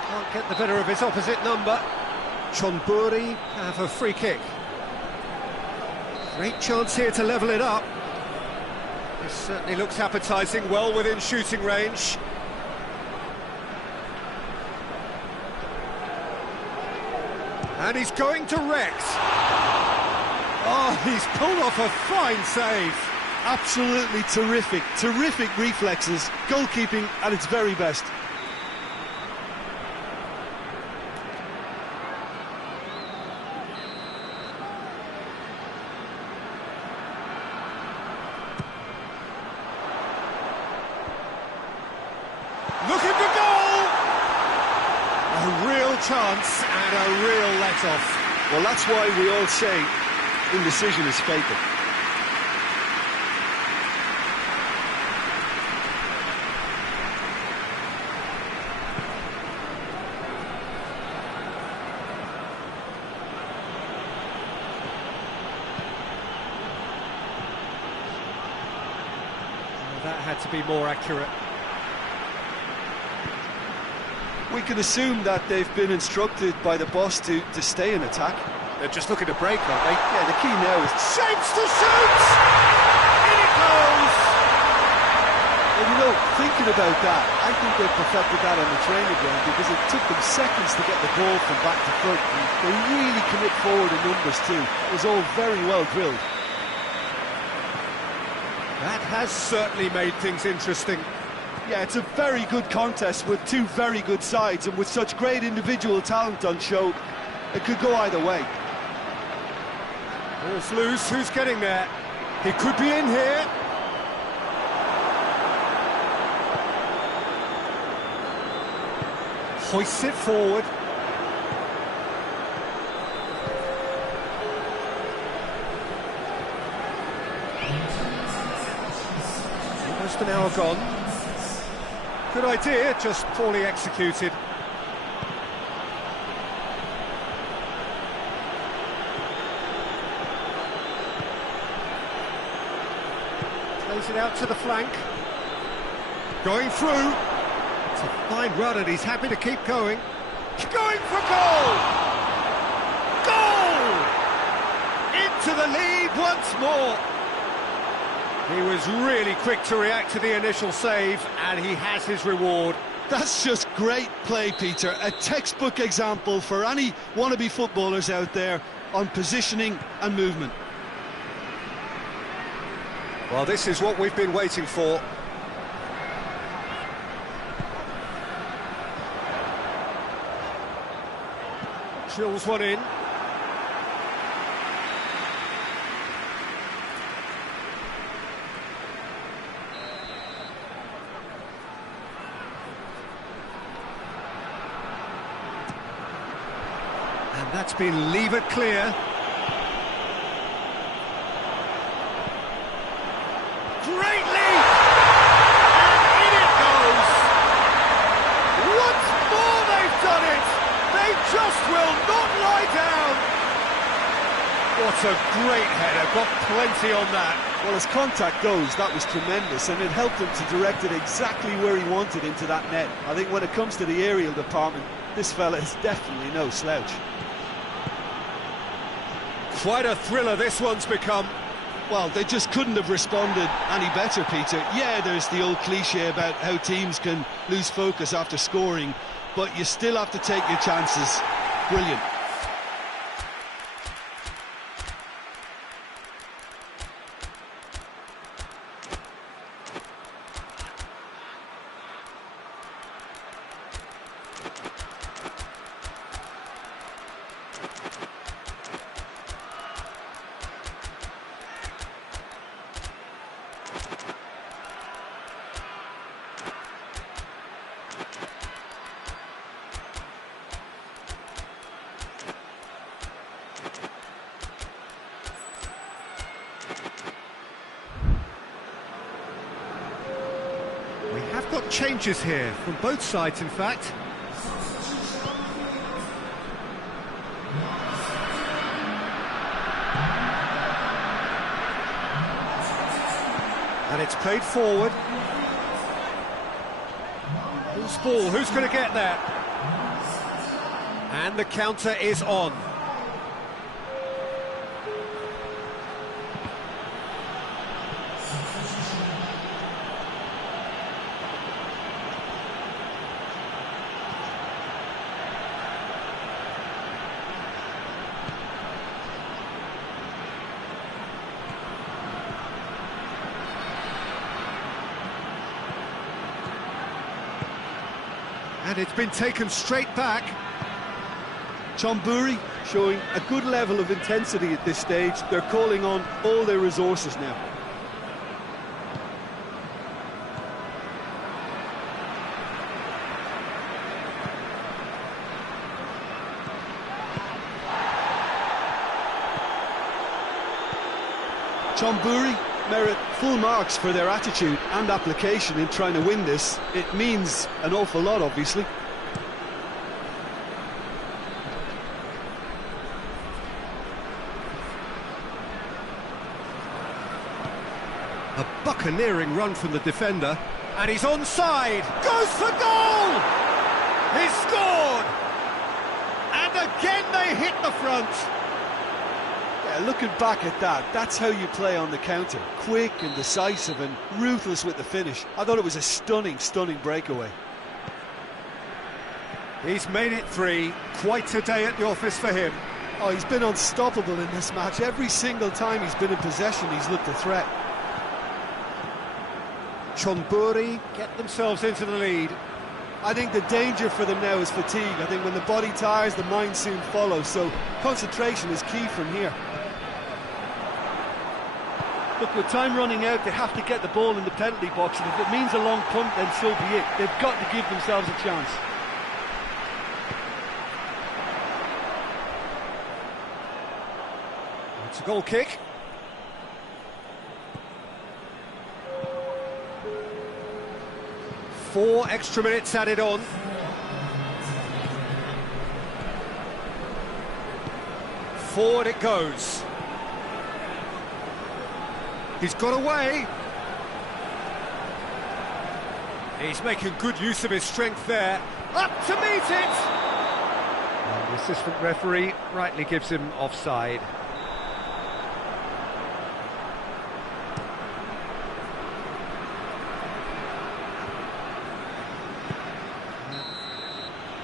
Can't get the better of his opposite number. Chonburi have a free kick. Great chance here to level it up. This certainly looks appetising, well within shooting range. And he's going to Rex. Oh, he's pulled off a fine save. Absolutely terrific reflexes, goalkeeping at its very best. Looking for goal! A real chance and a real let-off. Well, that's why we all say indecision is fatal. That had to be more accurate. We can assume that they've been instructed by the boss to stay in attack. They're just looking to break, aren't they? Yeah, the key now is... Shapes to shoot! In it goes! Well, you know, thinking about that, I think they perfected that on the training ground because it took them seconds to get the ball from back to front. And they really commit forward in numbers too. It was all very well drilled. That has certainly made things interesting. Yeah, it's a very good contest with two very good sides, and with such great individual talent on show, it could go either way. Ball's loose, who's getting there? He could be in here. Hoists it forward. Almost an hour gone. Good idea, just poorly executed. Plays it out to the flank. Going through. It's a fine run and he's happy to keep going. Going for goal! Goal! Into the lead once more. He was really quick to react to the initial save, and he has his reward. That's just great play, Peter. A textbook example for any wannabe footballers out there on positioning and movement. Well, this is what we've been waiting for. Drills one in. And that's been levered clear. Great leap! And in it goes! Once more they've done it! They just will not lie down! What a great header, got plenty on that. Well, as contact goes, that was tremendous, and it helped him to direct it exactly where he wanted into that net. I think when it comes to the aerial department, this fella is definitely no slouch. Quite a thriller this one's become. Well, they just couldn't have responded any better, Peter. Yeah, there's the old cliche about how teams can lose focus after scoring, but you still have to take your chances. Brilliant. We have got changes here, from both sides in fact. And it's played forward. Who's ball? Who's going to get there? And the counter is on. And it's been taken straight back. Chonburi showing a good level of intensity at this stage. They're calling on all their resources now. Chonburi merit full marks for their attitude and application in trying to win this. It means an awful lot, obviously. A buccaneering run from the defender, and he's onside. Goes for goal! He's scored! And again they hit the front. Yeah, looking back at that, that's how you play on the counter. Quick and decisive and ruthless with the finish. I thought it was a stunning, stunning breakaway. He's made it 3. Quite a day at the office for him. Oh, he's been unstoppable in this match. Every single time he's been in possession, he's looked a threat. Chonburi get themselves into the lead. I think the danger for them now is fatigue. I think when the body tires, the mind soon follows. So concentration is key from here. Look, with time running out, they have to get the ball in the penalty box, and if it means a long punt, then so be it. They've got to give themselves a chance. It's a goal kick. Four extra minutes added on. Forward it goes. He's got away. He's making good use of his strength there. Up to meet it! And the assistant referee rightly gives him offside.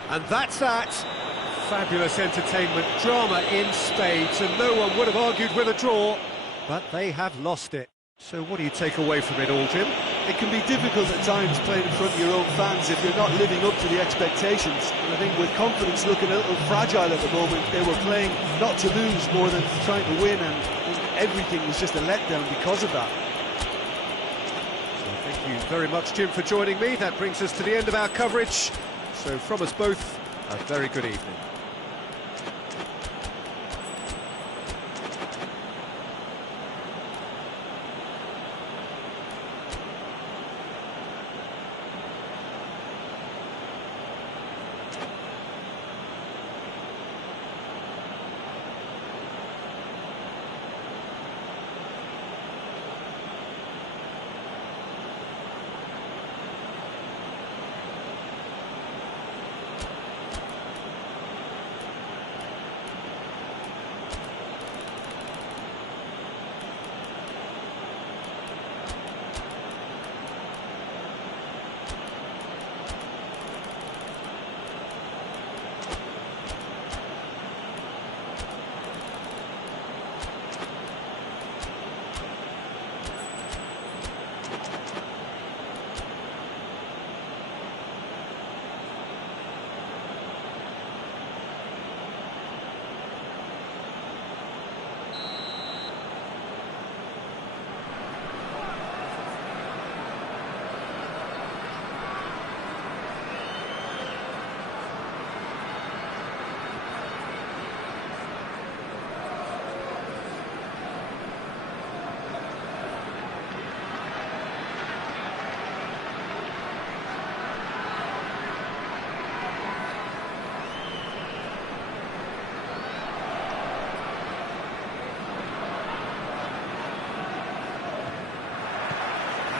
And that's that. Fabulous entertainment, drama in spades, and no one would have argued with a draw, but they have lost it. So what do you take away from it all, Jim? It can be difficult at times playing in front of your own fans if you're not living up to the expectations. And I think with confidence looking a little fragile at the moment, they were playing not to lose more than trying to win, and I think everything was just a letdown because of that. So thank you very much, Jim, for joining me. That brings us to the end of our coverage. So from us both, a very good evening.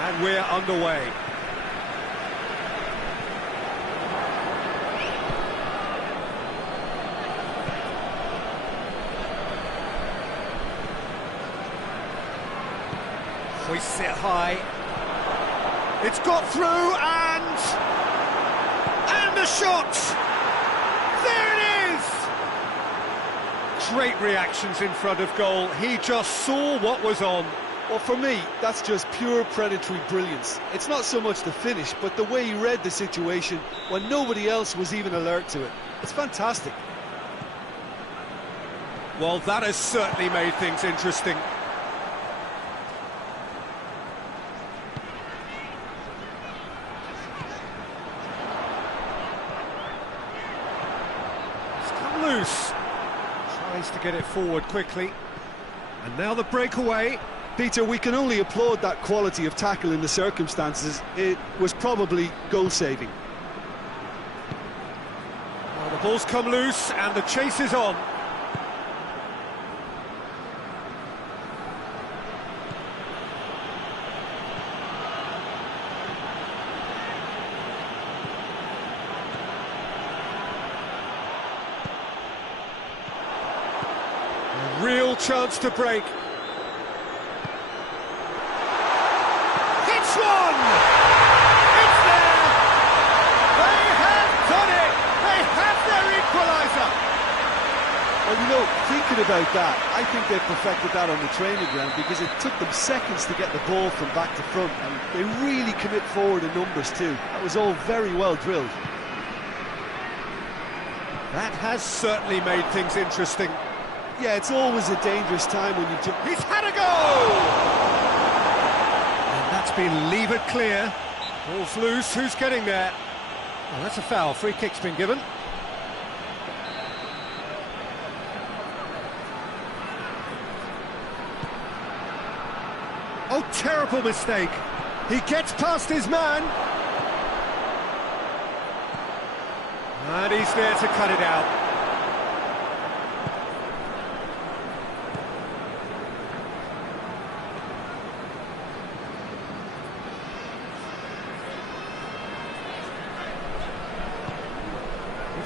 And we're underway. Hoists it high. It's got through and the shot! There it is! Great reactions in front of goal. He just saw what was on. Well, for me, that's just pure predatory brilliance. It's not so much the finish, but the way he read the situation when nobody else was even alert to it. It's fantastic. Well, that has certainly made things interesting. It's come loose. Tries to get it forward quickly. And now the breakaway. Peter, we can only applaud that quality of tackle in the circumstances. It was probably goal-saving. Well, the ball's come loose and the chase is on. A real chance to break. It's one! It's there! They have done it! They have their equaliser! Well, you know, thinking about that, I think they perfected that on the training ground because it took them seconds to get the ball from back to front, and they really commit forward in numbers too. That was all very well drilled. That has certainly made things interesting. Yeah, it's always a dangerous time when you jump. He's had a go! That's been levered clear. Ball's loose, who's getting there? Well, that's a foul, free kick's been given. Oh, terrible mistake. He gets past his man. And he's there to cut it out.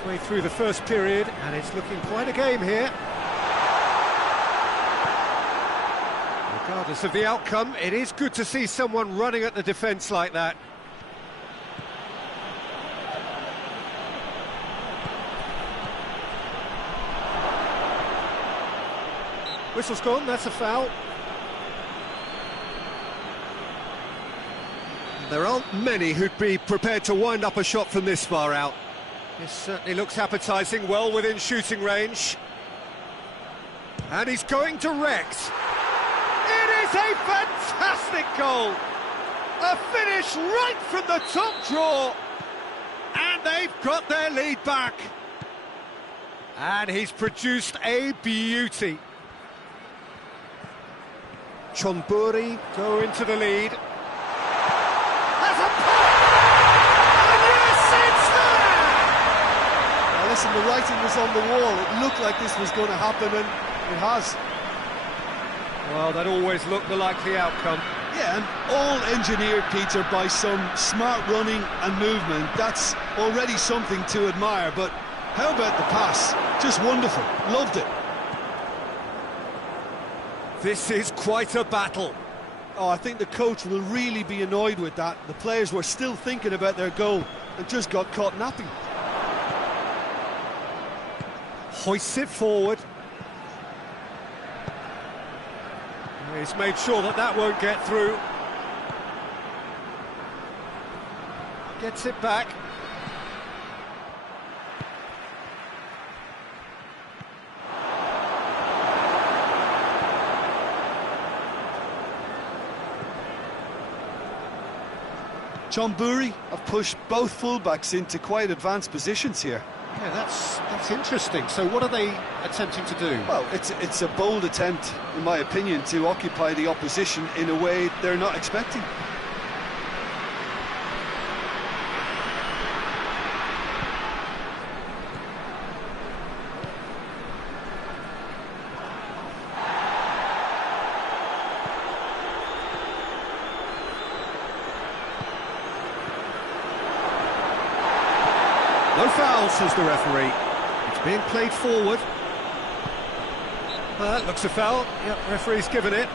Way through the first period, and it's looking quite a game here. Regardless of the outcome, it is good to see someone running at the defence like that. Whistle's gone, that's a foul. There aren't many who'd be prepared to wind up a shot from this far out. This certainly looks appetising, well within shooting range. And he's going direct. It is a fantastic goal! A finish right from the top draw. And they've got their lead back. And he's produced a beauty. Chonburi go into the lead. Has a pop! And yes, it's there! Now listen, the writing was on the wall. It looked like this was going to happen, and it has. Well, that always looked the likely outcome. Yeah, and all engineered, Peter, by some smart running and movement. That's already something to admire, but how about the pass? Just wonderful. Loved it. This is quite a battle. Oh, I think the coach will really be annoyed with that. The players were still thinking about their goal and just got caught napping. Hoists it forward. He's made sure that that won't get through. Gets it back. Chonburi have pushed both fullbacks into quite advanced positions here. Yeah, that's interesting. So what are they attempting to do? Well, it's a bold attempt, in my opinion, to occupy the opposition in a way they're not expecting. No foul, says the referee. It's being played forward. That looks a foul. Yep, referee's given it.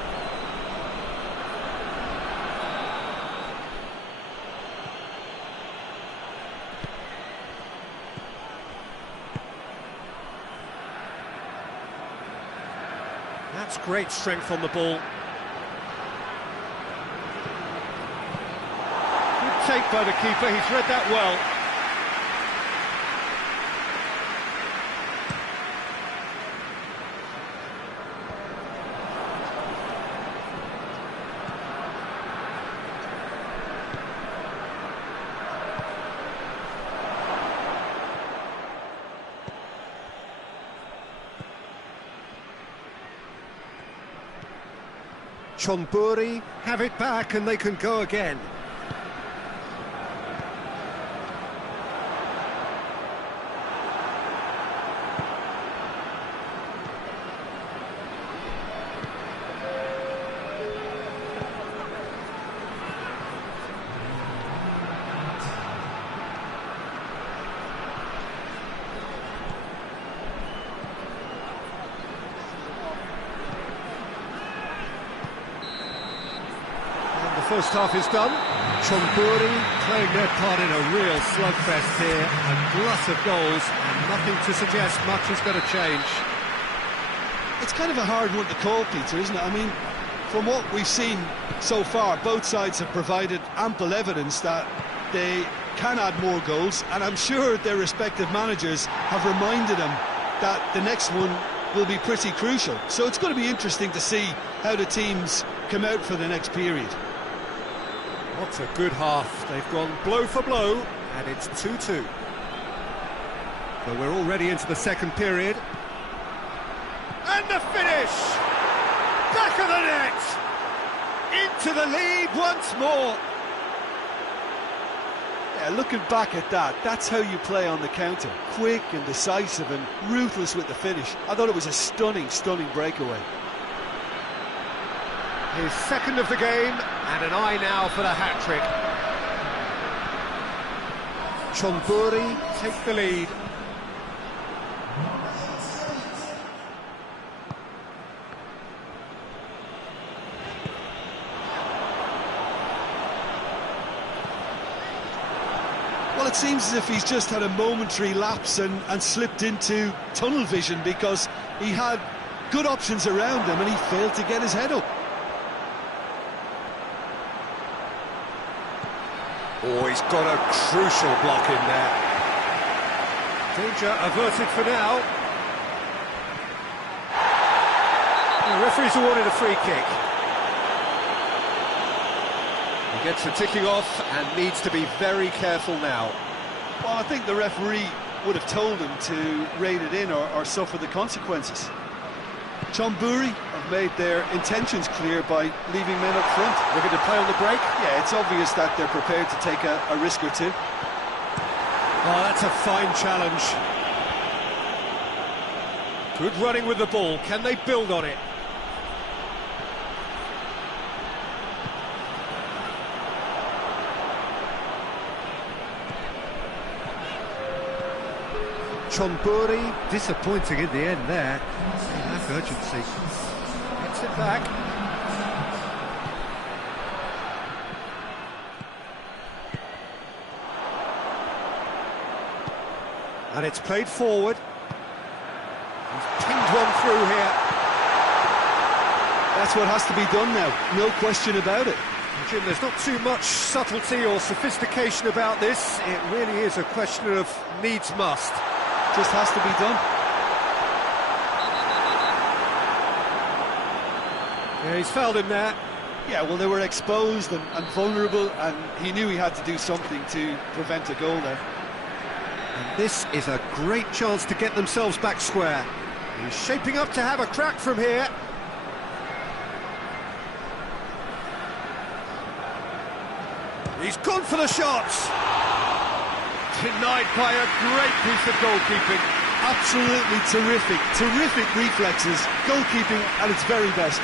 That's great strength on the ball. Good take by the keeper, he's read that well. Chonburi have it back and they can go again. First half is done. Chonburi playing their part in a real slugfest here. A glut of goals and nothing to suggest much is going to change. It's kind of a hard one to call, Peter, isn't it? I mean, from what we've seen so far, both sides have provided ample evidence that they can add more goals, and I'm sure their respective managers have reminded them that the next one will be pretty crucial. So it's going to be interesting to see how the teams come out for the next period. What a good half. They've gone blow for blow, and it's 2-2. But we're already into the second period. And the finish! Back of the net! Into the lead once more. Yeah, looking back at that, that's how you play on the counter. Quick and decisive and ruthless with the finish. I thought it was a stunning, stunning breakaway. His second of the game, and an eye now for the hat-trick. Chonburi take the lead. Well, it seems as if he's just had a momentary lapse and slipped into tunnel vision, because he had good options around him and he failed to get his head up. Oh, he's got a crucial block in there. Danger averted for now. The referee's awarded a free kick. He gets the ticking off and needs to be very careful now. Well, I think the referee would have told him to rein it in or suffer the consequences. Chonburi have made their intentions clear by leaving men up front. Looking to play on the break? Yeah, it's obvious that they're prepared to take a risk or two. Oh, that's a fine challenge. Good running with the ball. Can they build on it? Chonburi disappointing in the end there. Enough urgency. Gets it back. And it's played forward. He's pinged one through here. That's what has to be done now, no question about it. Jim, there's not too much subtlety or sophistication about this. It really is a question of needs must. Just has to be done. Yeah, he's fouled him there. Yeah, well, they were exposed and vulnerable, and he knew he had to do something to prevent a goal there. And this is a great chance to get themselves back square. He's shaping up to have a crack from here. He's gone for the shots. Denied by a great piece of goalkeeping. Absolutely terrific, terrific reflexes. Goalkeeping at its very best.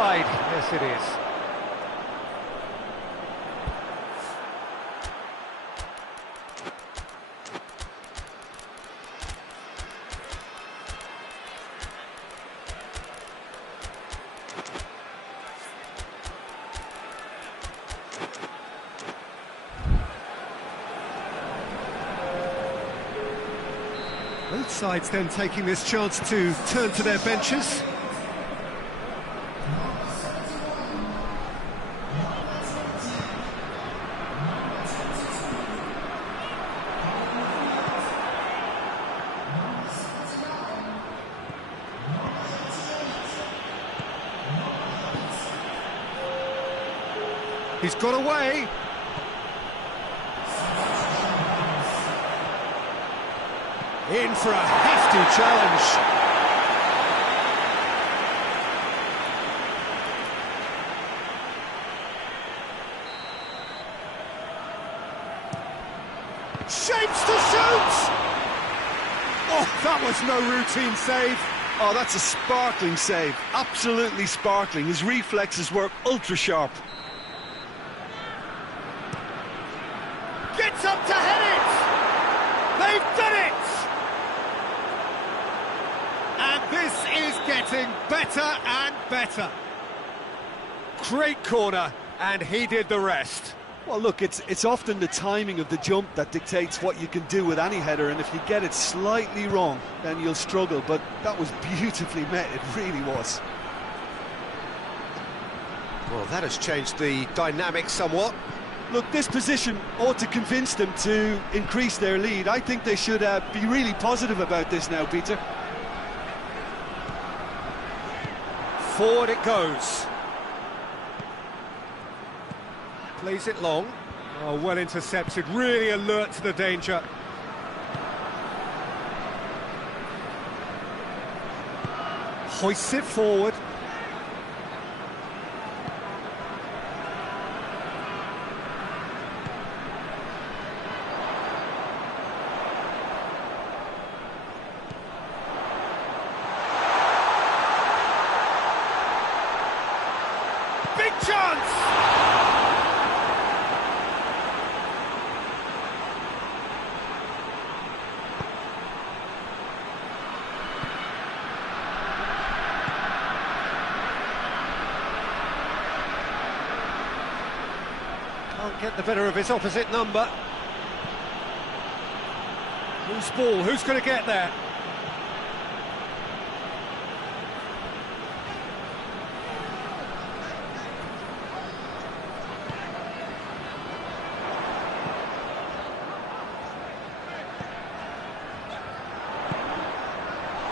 offside. Yes, it is. Both sides then taking this chance to turn to their benches. He's got away. In for a hefty challenge. Shapes to shoot! Oh, that was no routine save. Oh, that's a sparkling save. Absolutely sparkling. His reflexes were ultra sharp. Gets up to head it! They've done it! And this is getting better and better. Great corner, and he did the rest. Well, look, it's often the timing of the jump that dictates what you can do with any header, and if you get it slightly wrong, then you'll struggle, but that was beautifully met, it really was. Well, that has changed the dynamic somewhat. Look, this position ought to convince them to increase their lead. I think they should be really positive about this now, Peter. Forward it goes. Plays it long. Oh, well intercepted, really alert to the danger. Hoists it forward. Big chance! Can't get the better of his opposite number. Who's ball? Who's going to get there?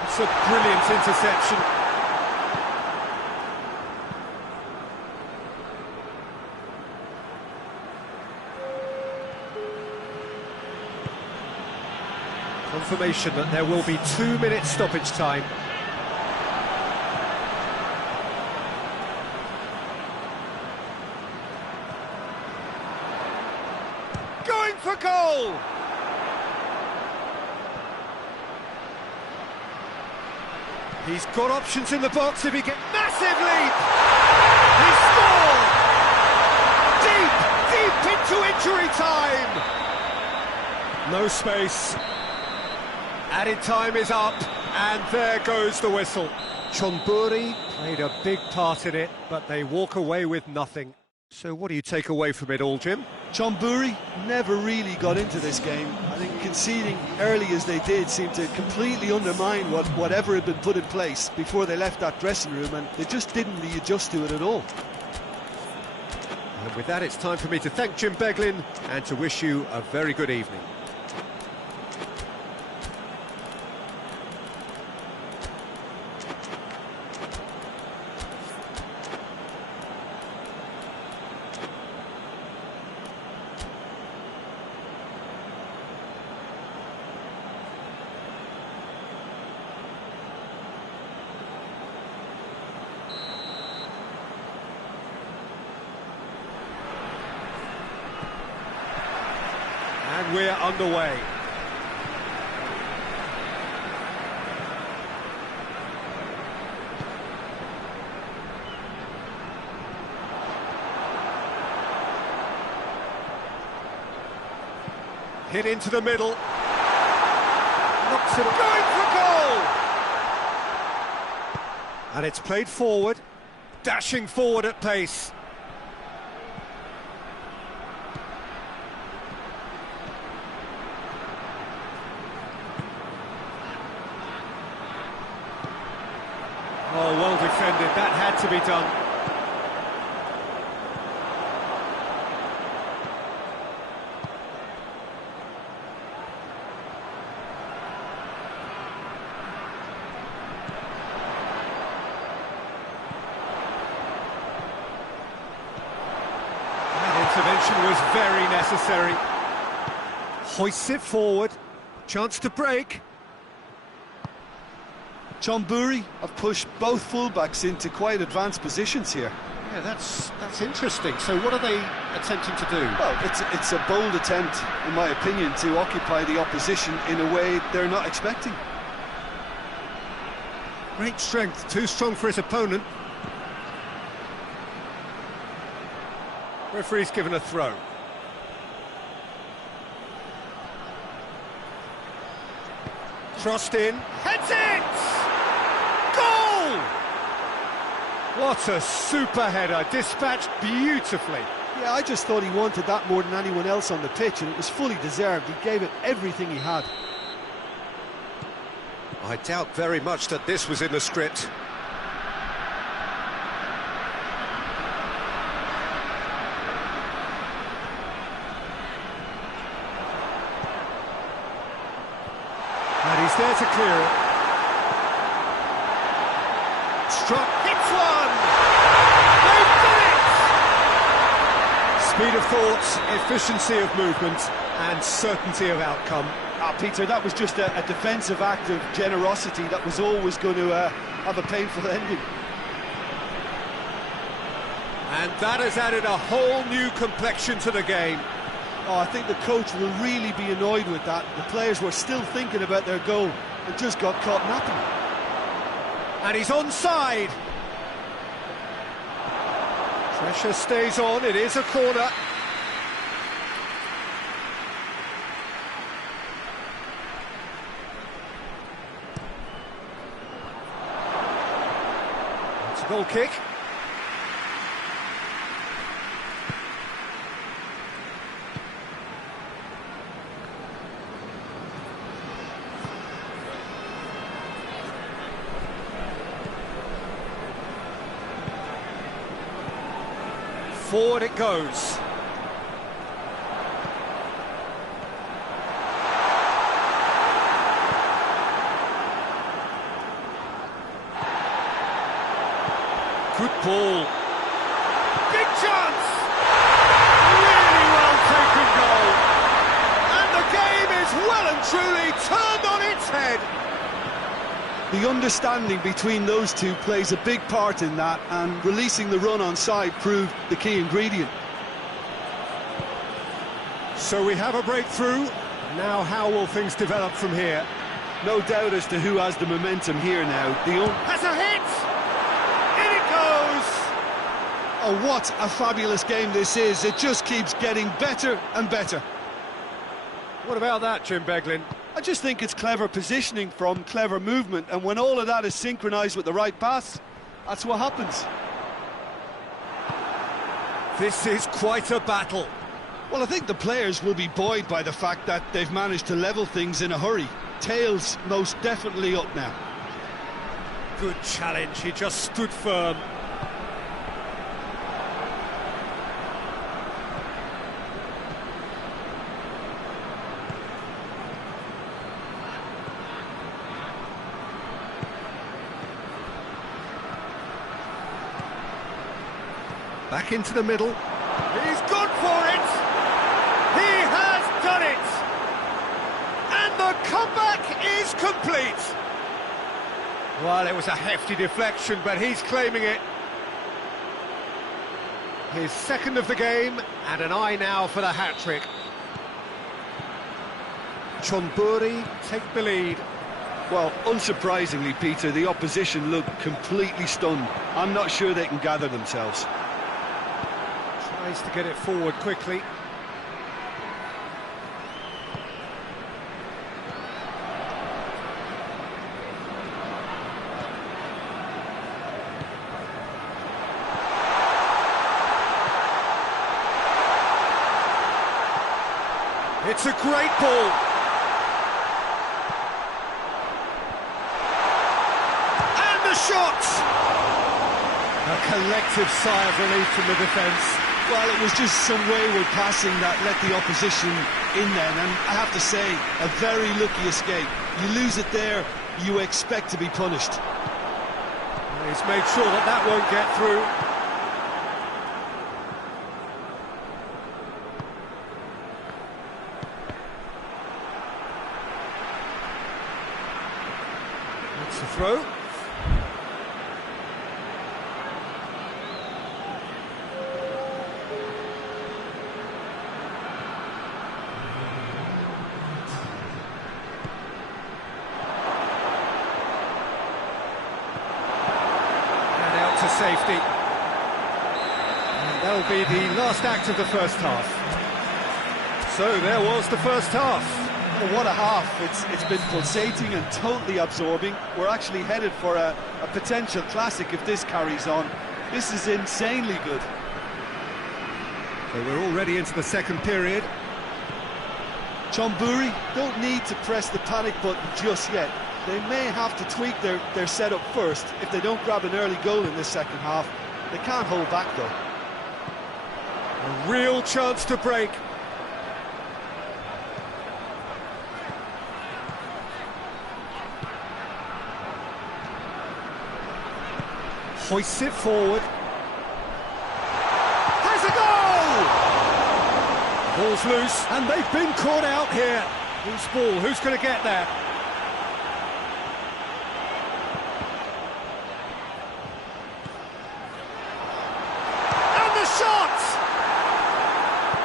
It's a brilliant interception. Confirmation that there will be 2 minutes stoppage time. Going for goal! He's got options in the box if he gets... Massive lead! He scored! Deep into injury time! No space. Added time is up, and there goes the whistle. Chonburi played a big part in it, but they walk away with nothing. So what do you take away from it all, Jim? Chonburi never really got into this game. I think conceding early as they did seemed to completely undermine whatever had been put in place before they left that dressing room, and they just didn't readjust to it at all. And with that, it's time for me to thank Jim Beglin and to wish you a very good evening. And we're underway. Hit into the middle. Knocks it going for goal! And it's played forward. Dashing forward at pace. Oh, well defended. That had to be done. Intervention was very necessary. Hoists it forward. Chance to break. John Burry have pushed both fullbacks into quite advanced positions here. Yeah, that's interesting. So what are they attempting to do? Well, it's a bold attempt, in my opinion, to occupy the opposition in a way they're not expecting. Great strength, too strong for his opponent. Referee's given a throw. Crossed in. Heads it! Goal! What a super header, dispatched beautifully. Yeah, I just thought he wanted that more than anyone else on the pitch, and it was fully deserved. He gave it everything he had. I doubt very much that this was in the script. And he's there to clear it. Struck, hits one! They've done it! Speed of thought, efficiency of movement, and certainty of outcome. Peter, that was just a defensive act of generosity that was always going to have a painful ending. And that has added a whole new complexion to the game. Oh, I think the coach will really be annoyed with that. The players were still thinking about their goal and just got caught napping. And he's onside. Pressure stays on, it is a corner. It's a goal kick. Forward it goes. Good ball. Big chance! Really well taken goal. And the game is well and truly turned on its head. The understanding between those two plays a big part in that, and releasing the run on side proved the key ingredient. So we have a breakthrough. Now how will things develop from here? No doubt as to who has the momentum here now. Has a hit! In it goes! Oh, what a fabulous game this is. It just keeps getting better and better. What about that, Jim Beglin? I just think it's clever positioning from clever movement, and when all of that is synchronised with the right pass, that's what happens. This is quite a battle. Well, I think the players will be buoyed by the fact that they've managed to level things in a hurry. Tails most definitely up now. Good challenge, he just stood firm. Back into the middle. He's gone for it! He has done it! And the comeback is complete! Well, it was a hefty deflection, but he's claiming it. His second of the game, and an eye now for the hat-trick. Chonburi take the lead. Well, unsurprisingly, Peter, the opposition looked completely stunned. I'm not sure they can gather themselves. Tries to get it forward quickly. It's a great ball. And the shot! A collective sigh of relief from the defence. Well, it was just some wayward passing that let the opposition in then, and I have to say, a very lucky escape. You lose it there, you expect to be punished. He's made sure that that won't get through. That's the throw. To safety. And that'll be the last act of the first half. So there was the first half. Oh, what a half. It's been pulsating and totally absorbing. We're actually headed for a potential classic if this carries on. This is insanely good. So we're already into the second period. Chonburi don't need to press the panic button just yet. They may have to tweak their setup first if they don't grab an early goal in this second half. They can't hold back though. A real chance to break. Hoists it forward. Has a goal! Ball's loose, and they've been caught out here. Whose ball? Who's going to get that?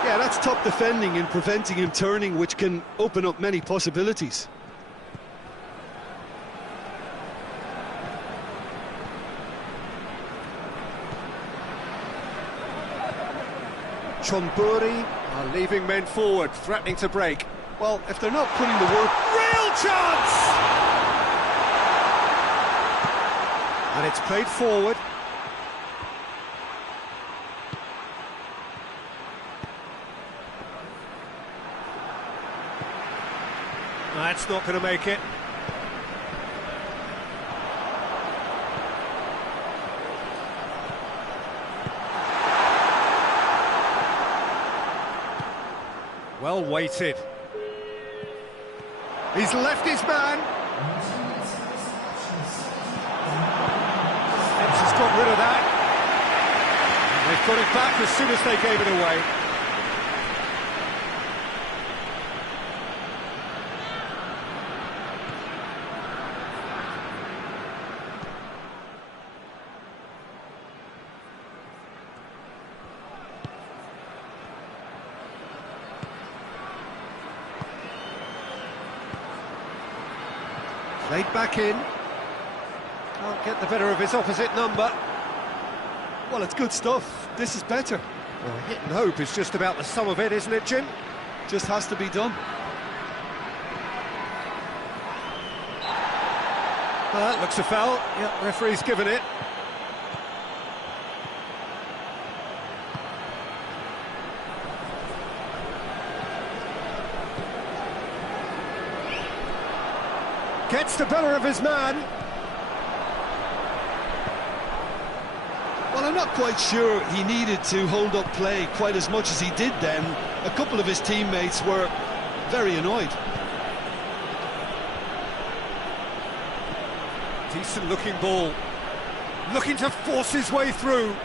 Yeah, that's top defending and preventing him turning, which can open up many possibilities. Chonburi are leaving men forward, threatening to break. Well, if they're not putting the work... Real chance! And it's played forward. That's not going to make it. Well weighted. He's left his man. Phipps has got rid of that. They've got it back as soon as they gave it away. Played back in. Can't get the better of his opposite number. Well, it's good stuff. This is better. Well, hit and hope is just about the sum of it, isn't it, Jim? Just has to be done. That looks a foul. Yeah, referee's given it. Gets the better of his man. Well, I'm not quite sure he needed to hold up play quite as much as he did then. A couple of his teammates were very annoyed. Decent looking ball. Looking to force his way through.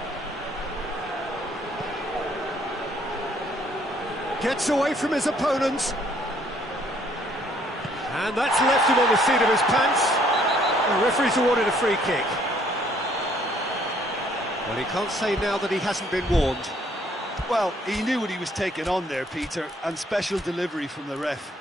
Gets away from his opponents. And that's left him on the seat of his pants. The referee's awarded a free kick. Well, he can't say now that he hasn't been warned. Well, he knew what he was taking on there, Peter, and special delivery from the ref.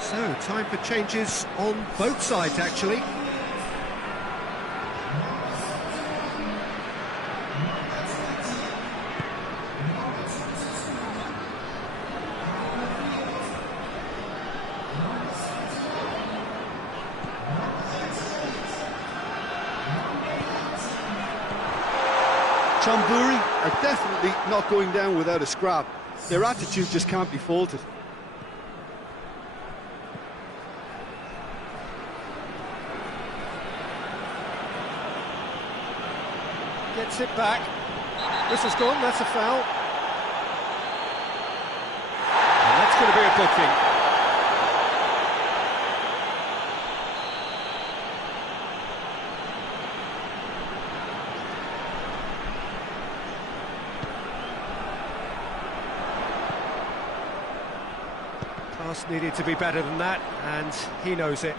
So, time for changes on both sides, actually. Chonburi are definitely not going down without a scrap. Their attitude just can't be faulted. Gets it back. Whistle's gone, that's a foul. And that's going to be a booking. Pass needed to be better than that, and he knows it.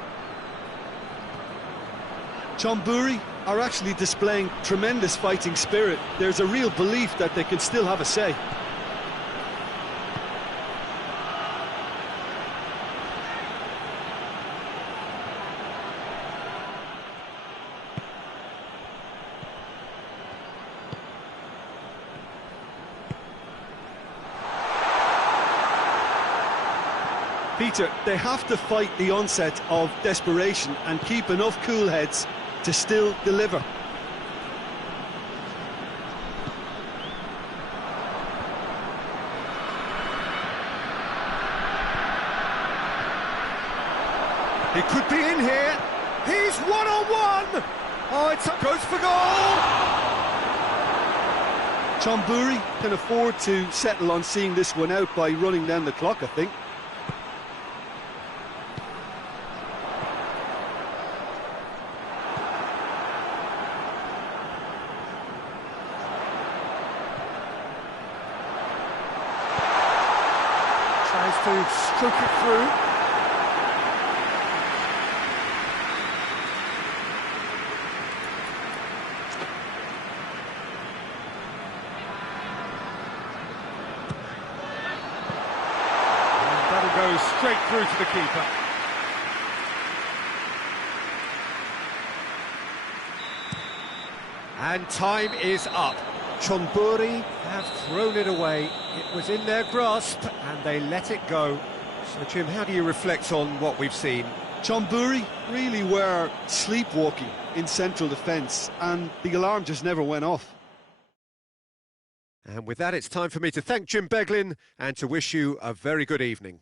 Chonburi are actually displaying tremendous fighting spirit. There's a real belief that they can still have a say. Peter, they have to fight the onset of desperation and keep enough cool heads to still deliver. He could be in here. He's one-on-one. Oh, goes for goal. Chonburi can afford to settle on seeing this one out by running down the clock, I think. Tries to stroke it through. And that'll go straight through to the keeper. And time is up. Chonburi have thrown it away. It was in their grasp and they let it go. So Jim, how do you reflect on what we've seen? Chonburi really were sleepwalking in central defence and the alarm just never went off. And with that, it's time for me to thank Jim Beglin and to wish you a very good evening.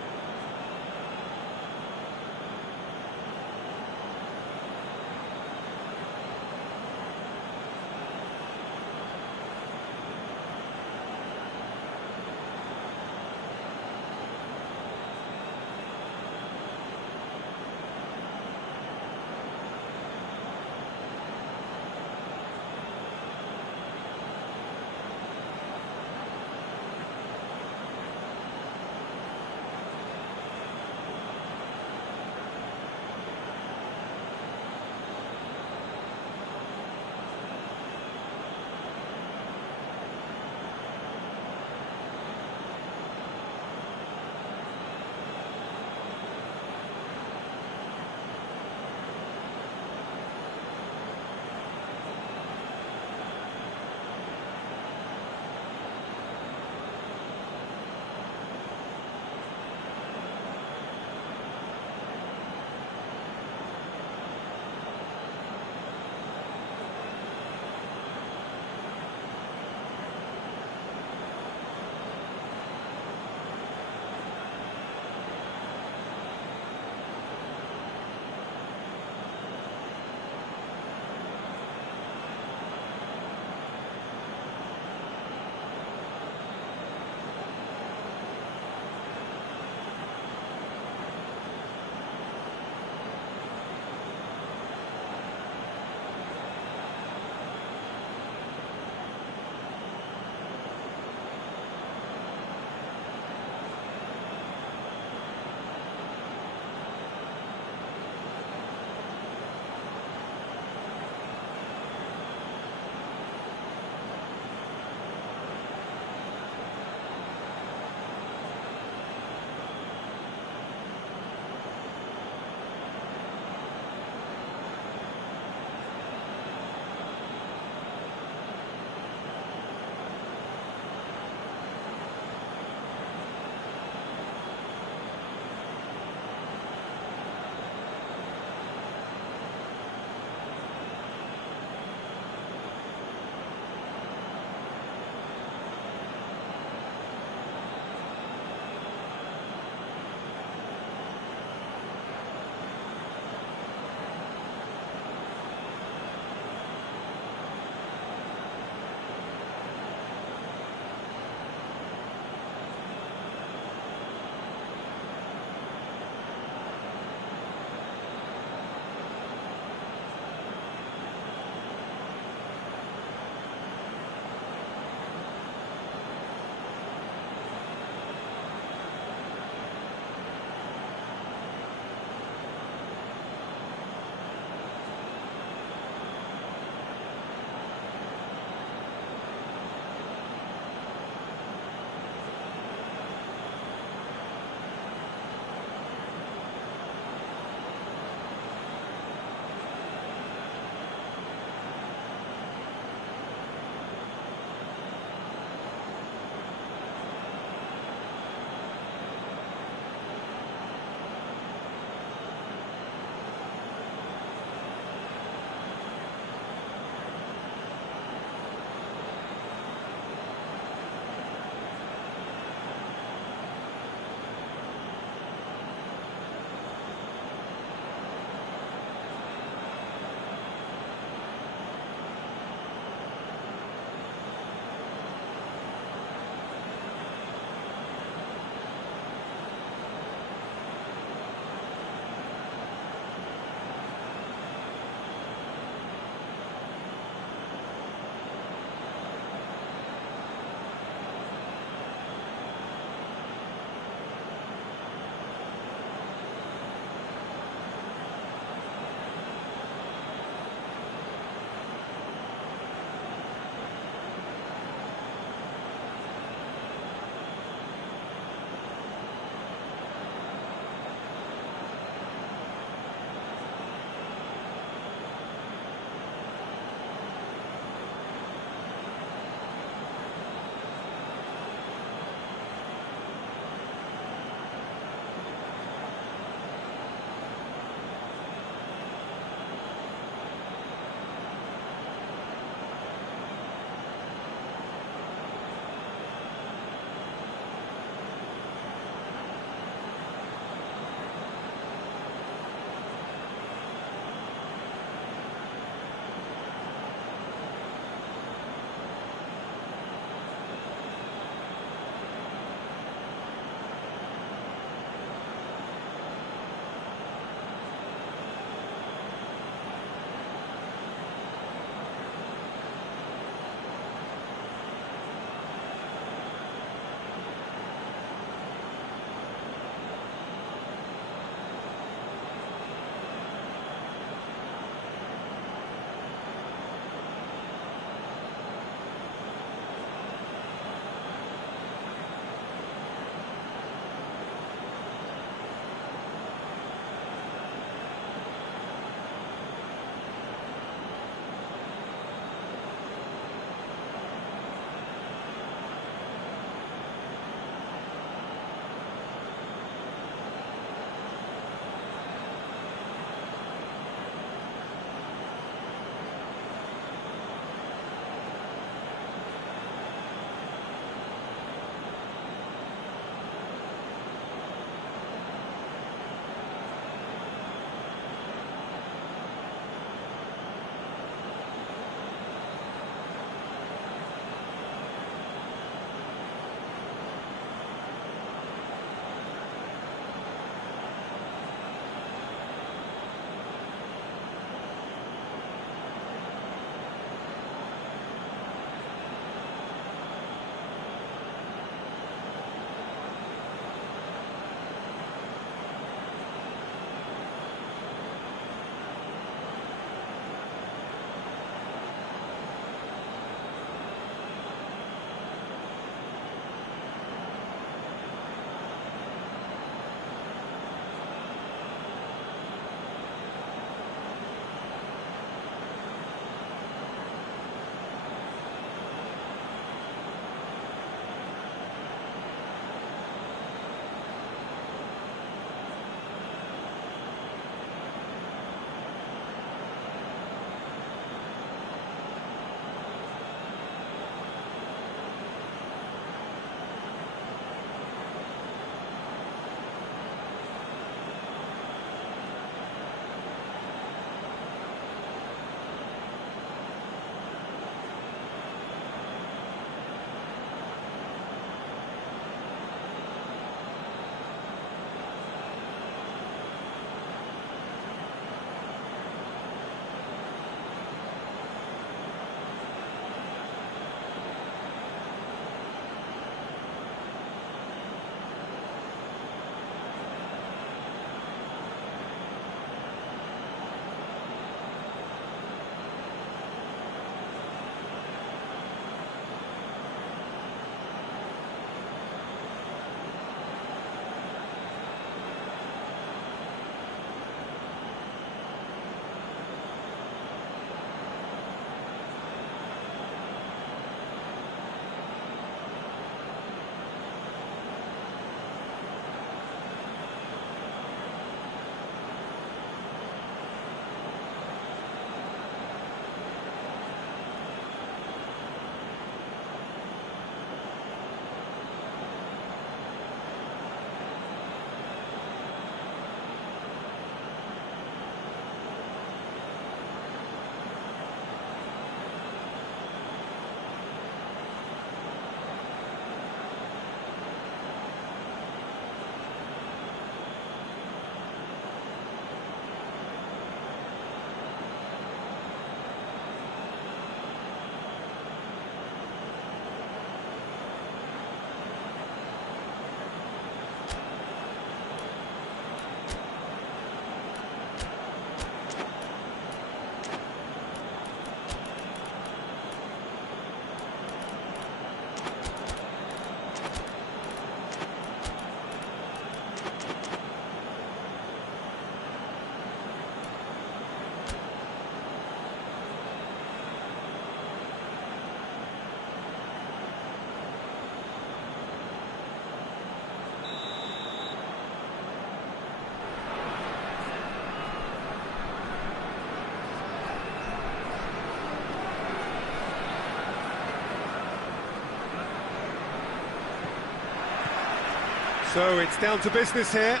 So it's down to business here.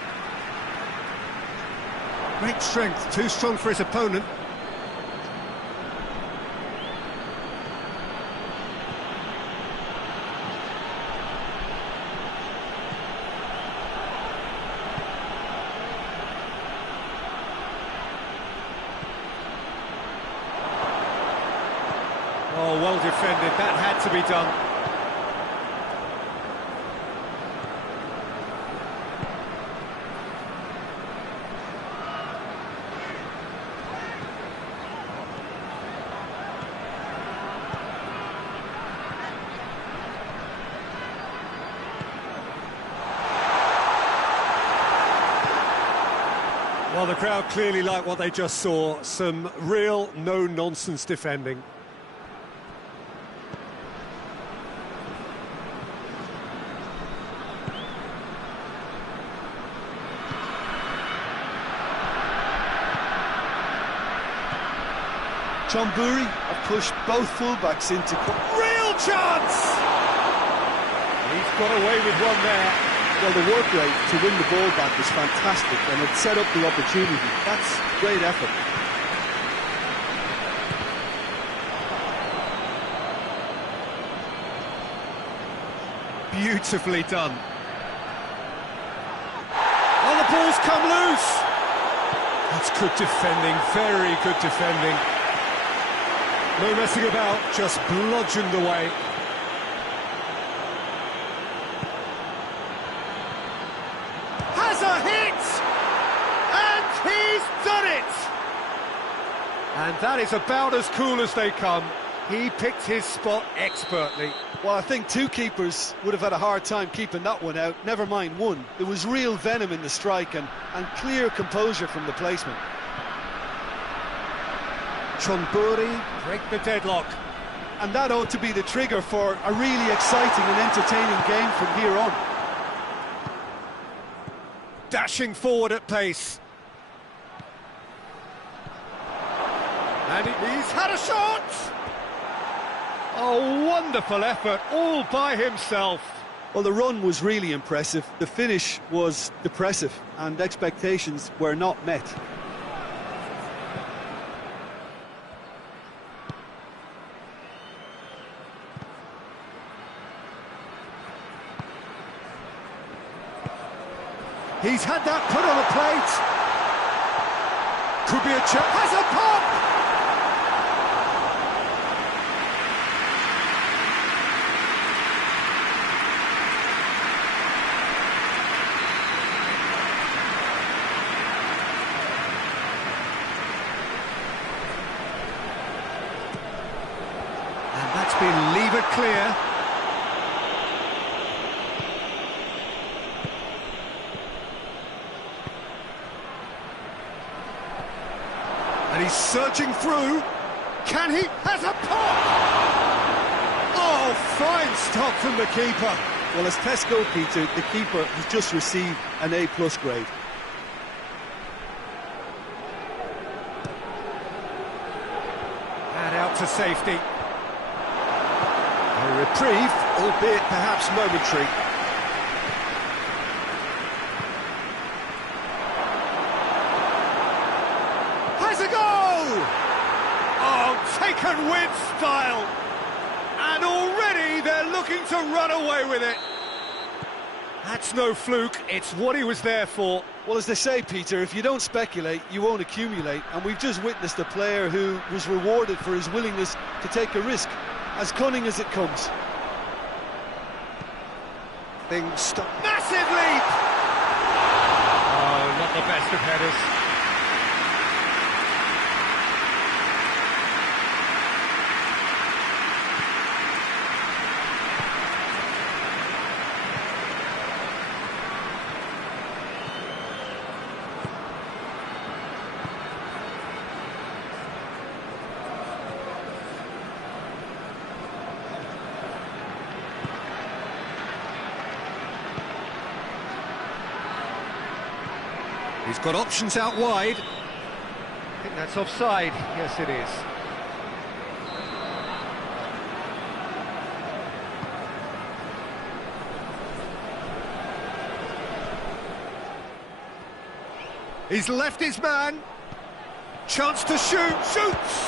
Great strength, too strong for his opponent. Oh, well defended, that had to be done. Well, the crowd clearly like what they just saw. Some real no-nonsense defending. John Burry have pushed both fullbacks into... Real chance! He's got away with one there. Well, the work rate to win the ball back was fantastic, and it set up the opportunity. That's great effort. Beautifully done. Oh, the ball's come loose! That's good defending, very good defending. No messing about, just bludgeoned away. Has a hit! And he's done it! And that is about as cool as they come. He picked his spot expertly. Well, I think two keepers would have had a hard time keeping that one out, never mind one. There was real venom in the strike and clear composure from the placement. Chonburi break the deadlock. And that ought to be the trigger for a really exciting and entertaining game from here on. Dashing forward at pace. And he's had a shot! Oh, wonderful effort, all by himself. Well, the run was really impressive. The finish was depressive, and expectations were not met. He's had that put on a plate. Could be a chance. Has a pop! And that's been levered clear. And he's surging through. Can he? Has a pop! Oh, fine stop from the keeper. Well, as Tesco, Peter, the keeper has just received an A+ grade. And out to safety. A reprieve, albeit perhaps momentary. Has a go! Oh, taken with style. And already they're looking to run away with it. That's no fluke, it's what he was there for. Well, as they say, Peter, if you don't speculate, you won't accumulate. And we've just witnessed a player who was rewarded for his willingness to take a risk, as cunning as it comes. Things stop. Massive leap! Oh, not the best of headers. He's got options out wide. I think that's offside. Yes, it is. He's left his man. Chance to shoot. Shoots!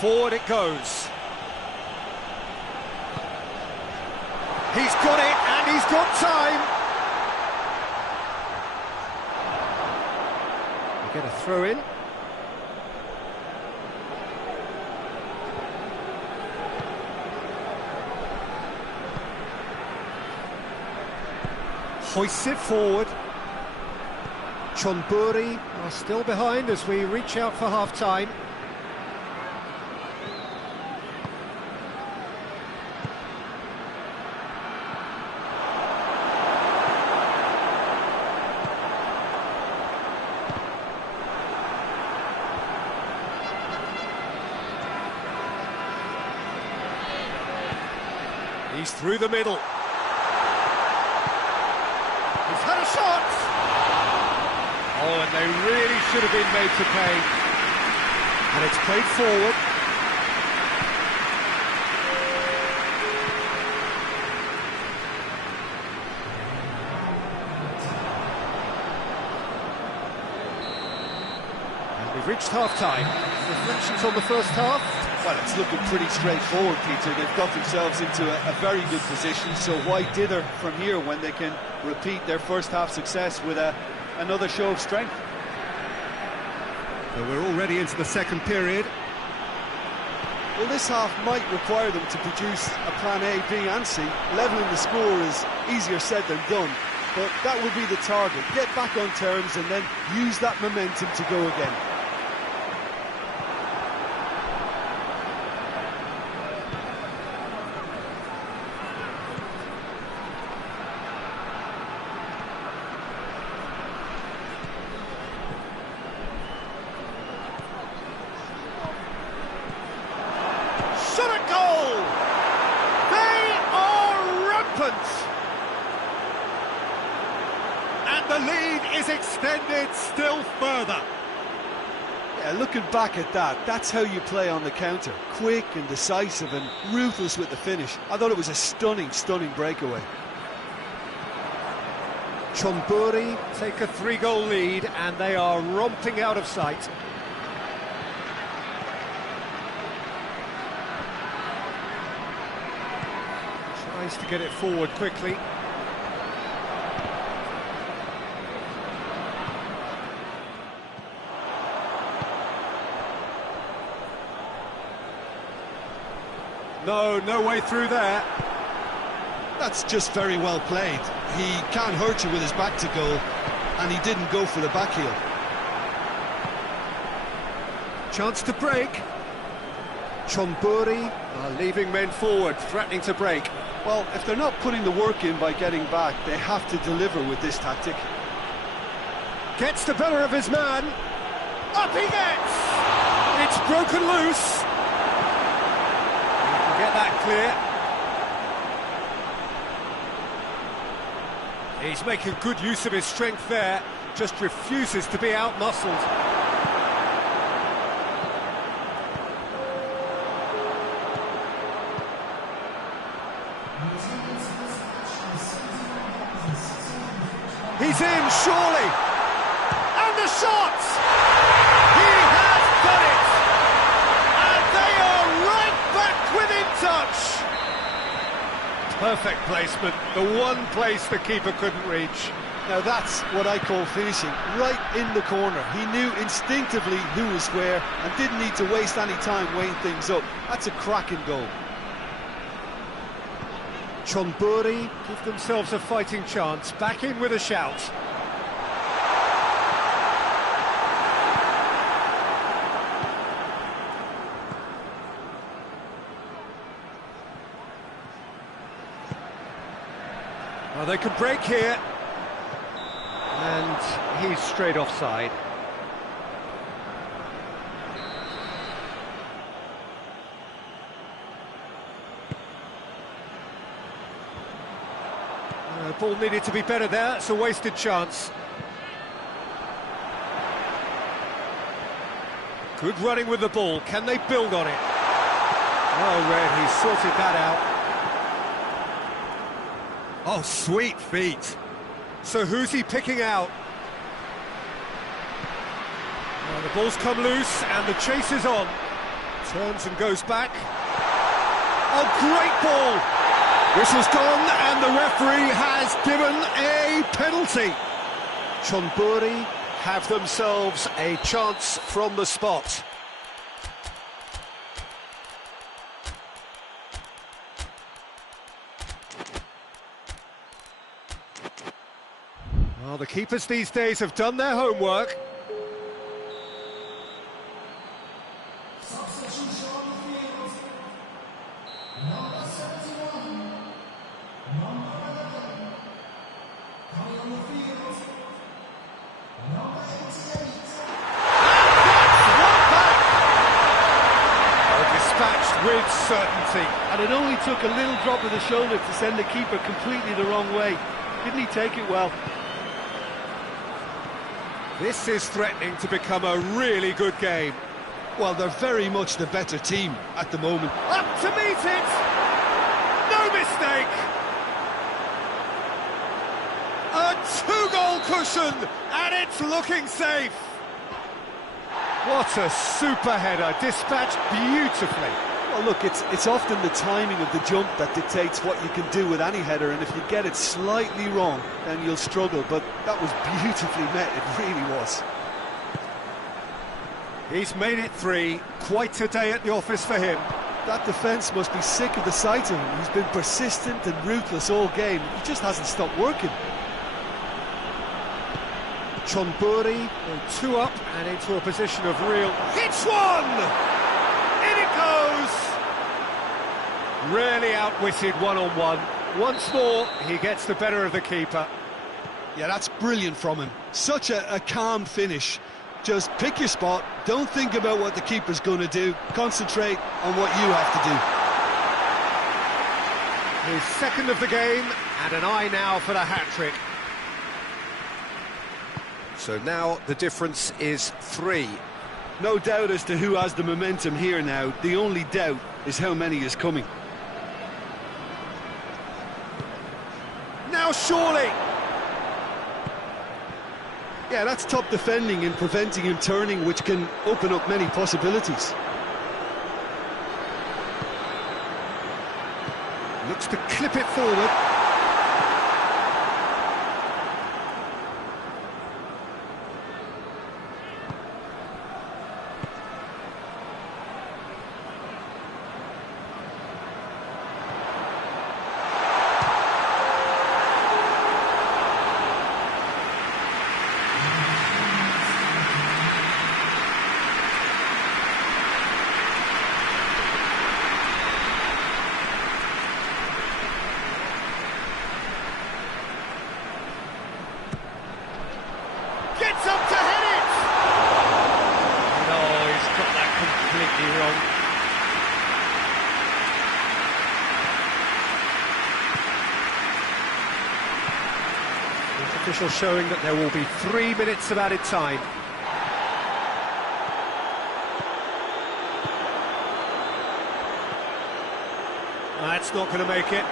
Forward it goes. He's got it, and he's got time. We get a throw in. Hoists it forward. Chonburi are still behind as we reach out for half-time. He's through the middle. He's had a shot! Oh, and they really should have been made to pay. And it's played forward. And we've reached half-time. Reflections on the first half? Well, it's looking pretty straightforward, Peter. They've got themselves into a very good position, so why dither from here when they can repeat their first half success with another show of strength? So we're already into the second period. Well, this half might require them to produce a plan A, B and C. Levelling the score is easier said than done, but that would be the target. Get back on terms and then use that momentum to go again. And the lead is extended still further. Yeah, looking back at that, that's how you play on the counter. Quick and decisive and ruthless with the finish. I thought it was a stunning, stunning breakaway. Chonburi take a 3-goal lead and they are romping out of sight. Tries to get it forward quickly. No way through there. That's just very well played. He can't hurt you with his back to goal, and he didn't go for the back heel. Chance to break. Chonburi are leaving men forward, threatening to break. Well, if they're not putting the work in by getting back, they have to deliver with this tactic. Gets the better of his man. Up he gets! It's broken loose. Get that clear. He's making good use of his strength there, just refuses to be out-muscled. He's in, surely! And the shot! He has done it! And they are right back within touch! Perfect placement, the one place the keeper couldn't reach. Now that's what I call finishing, right in the corner. He knew instinctively who was where and didn't need to waste any time weighing things up. That's a cracking goal. Chonburi give themselves a fighting chance, back in with a shout. Well, they can break here. And he's straight offside. Ball needed to be better there, it's a wasted chance. Good running with the ball, can they build on it? Oh, Red, he's sorted that out. Oh, sweet feet. So who's he picking out? Well, the ball's come loose and the chase is on. Turns and goes back. Oh, great ball! Whistle's gone and the referee has given a penalty. Chonburi have themselves a chance from the spot. Well, the keepers these days have done their homework. Dispatched with certainty. And it only took a little drop of the shoulder to send the keeper completely the wrong way. Didn't he take it well? This is threatening to become a really good game. Well, they're very much the better team at the moment. Up to meet it! No mistake! A two-goal cushion, and it's looking safe! What a super header, dispatched beautifully. Well, look, it's often the timing of the jump that dictates what you can do with any header, and if you get it slightly wrong, then you'll struggle, but that was beautifully met, it really was. He's made it 3, quite a day at the office for him. That defence must be sick of the sight of him. He's been persistent and ruthless all game. He just hasn't stopped working. Chonburi go 2 up and into a position of real... Hits one! In it goes! Really outwitted one-on-one. Once more, he gets the better of the keeper. Yeah, that's brilliant from him. Such a calm finish. Just pick your spot, don't think about what the keeper's going to do, concentrate on what you have to do. His second of the game, and an eye now for the hat-trick. So now the difference is 3. No doubt as to who has the momentum here now. The only doubt is how many is coming. Now surely! Yeah, that's top defending and preventing him turning, which can open up many possibilities. Looks to clip it forward. Gets up to head it! No, he's got that completely wrong. The official showing that there will be 3 minutes of added time. That's not going to make it.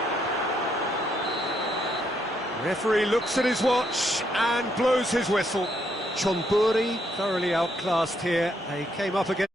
Referee looks at his watch and blows his whistle. Chonburi thoroughly outclassed here. They came up against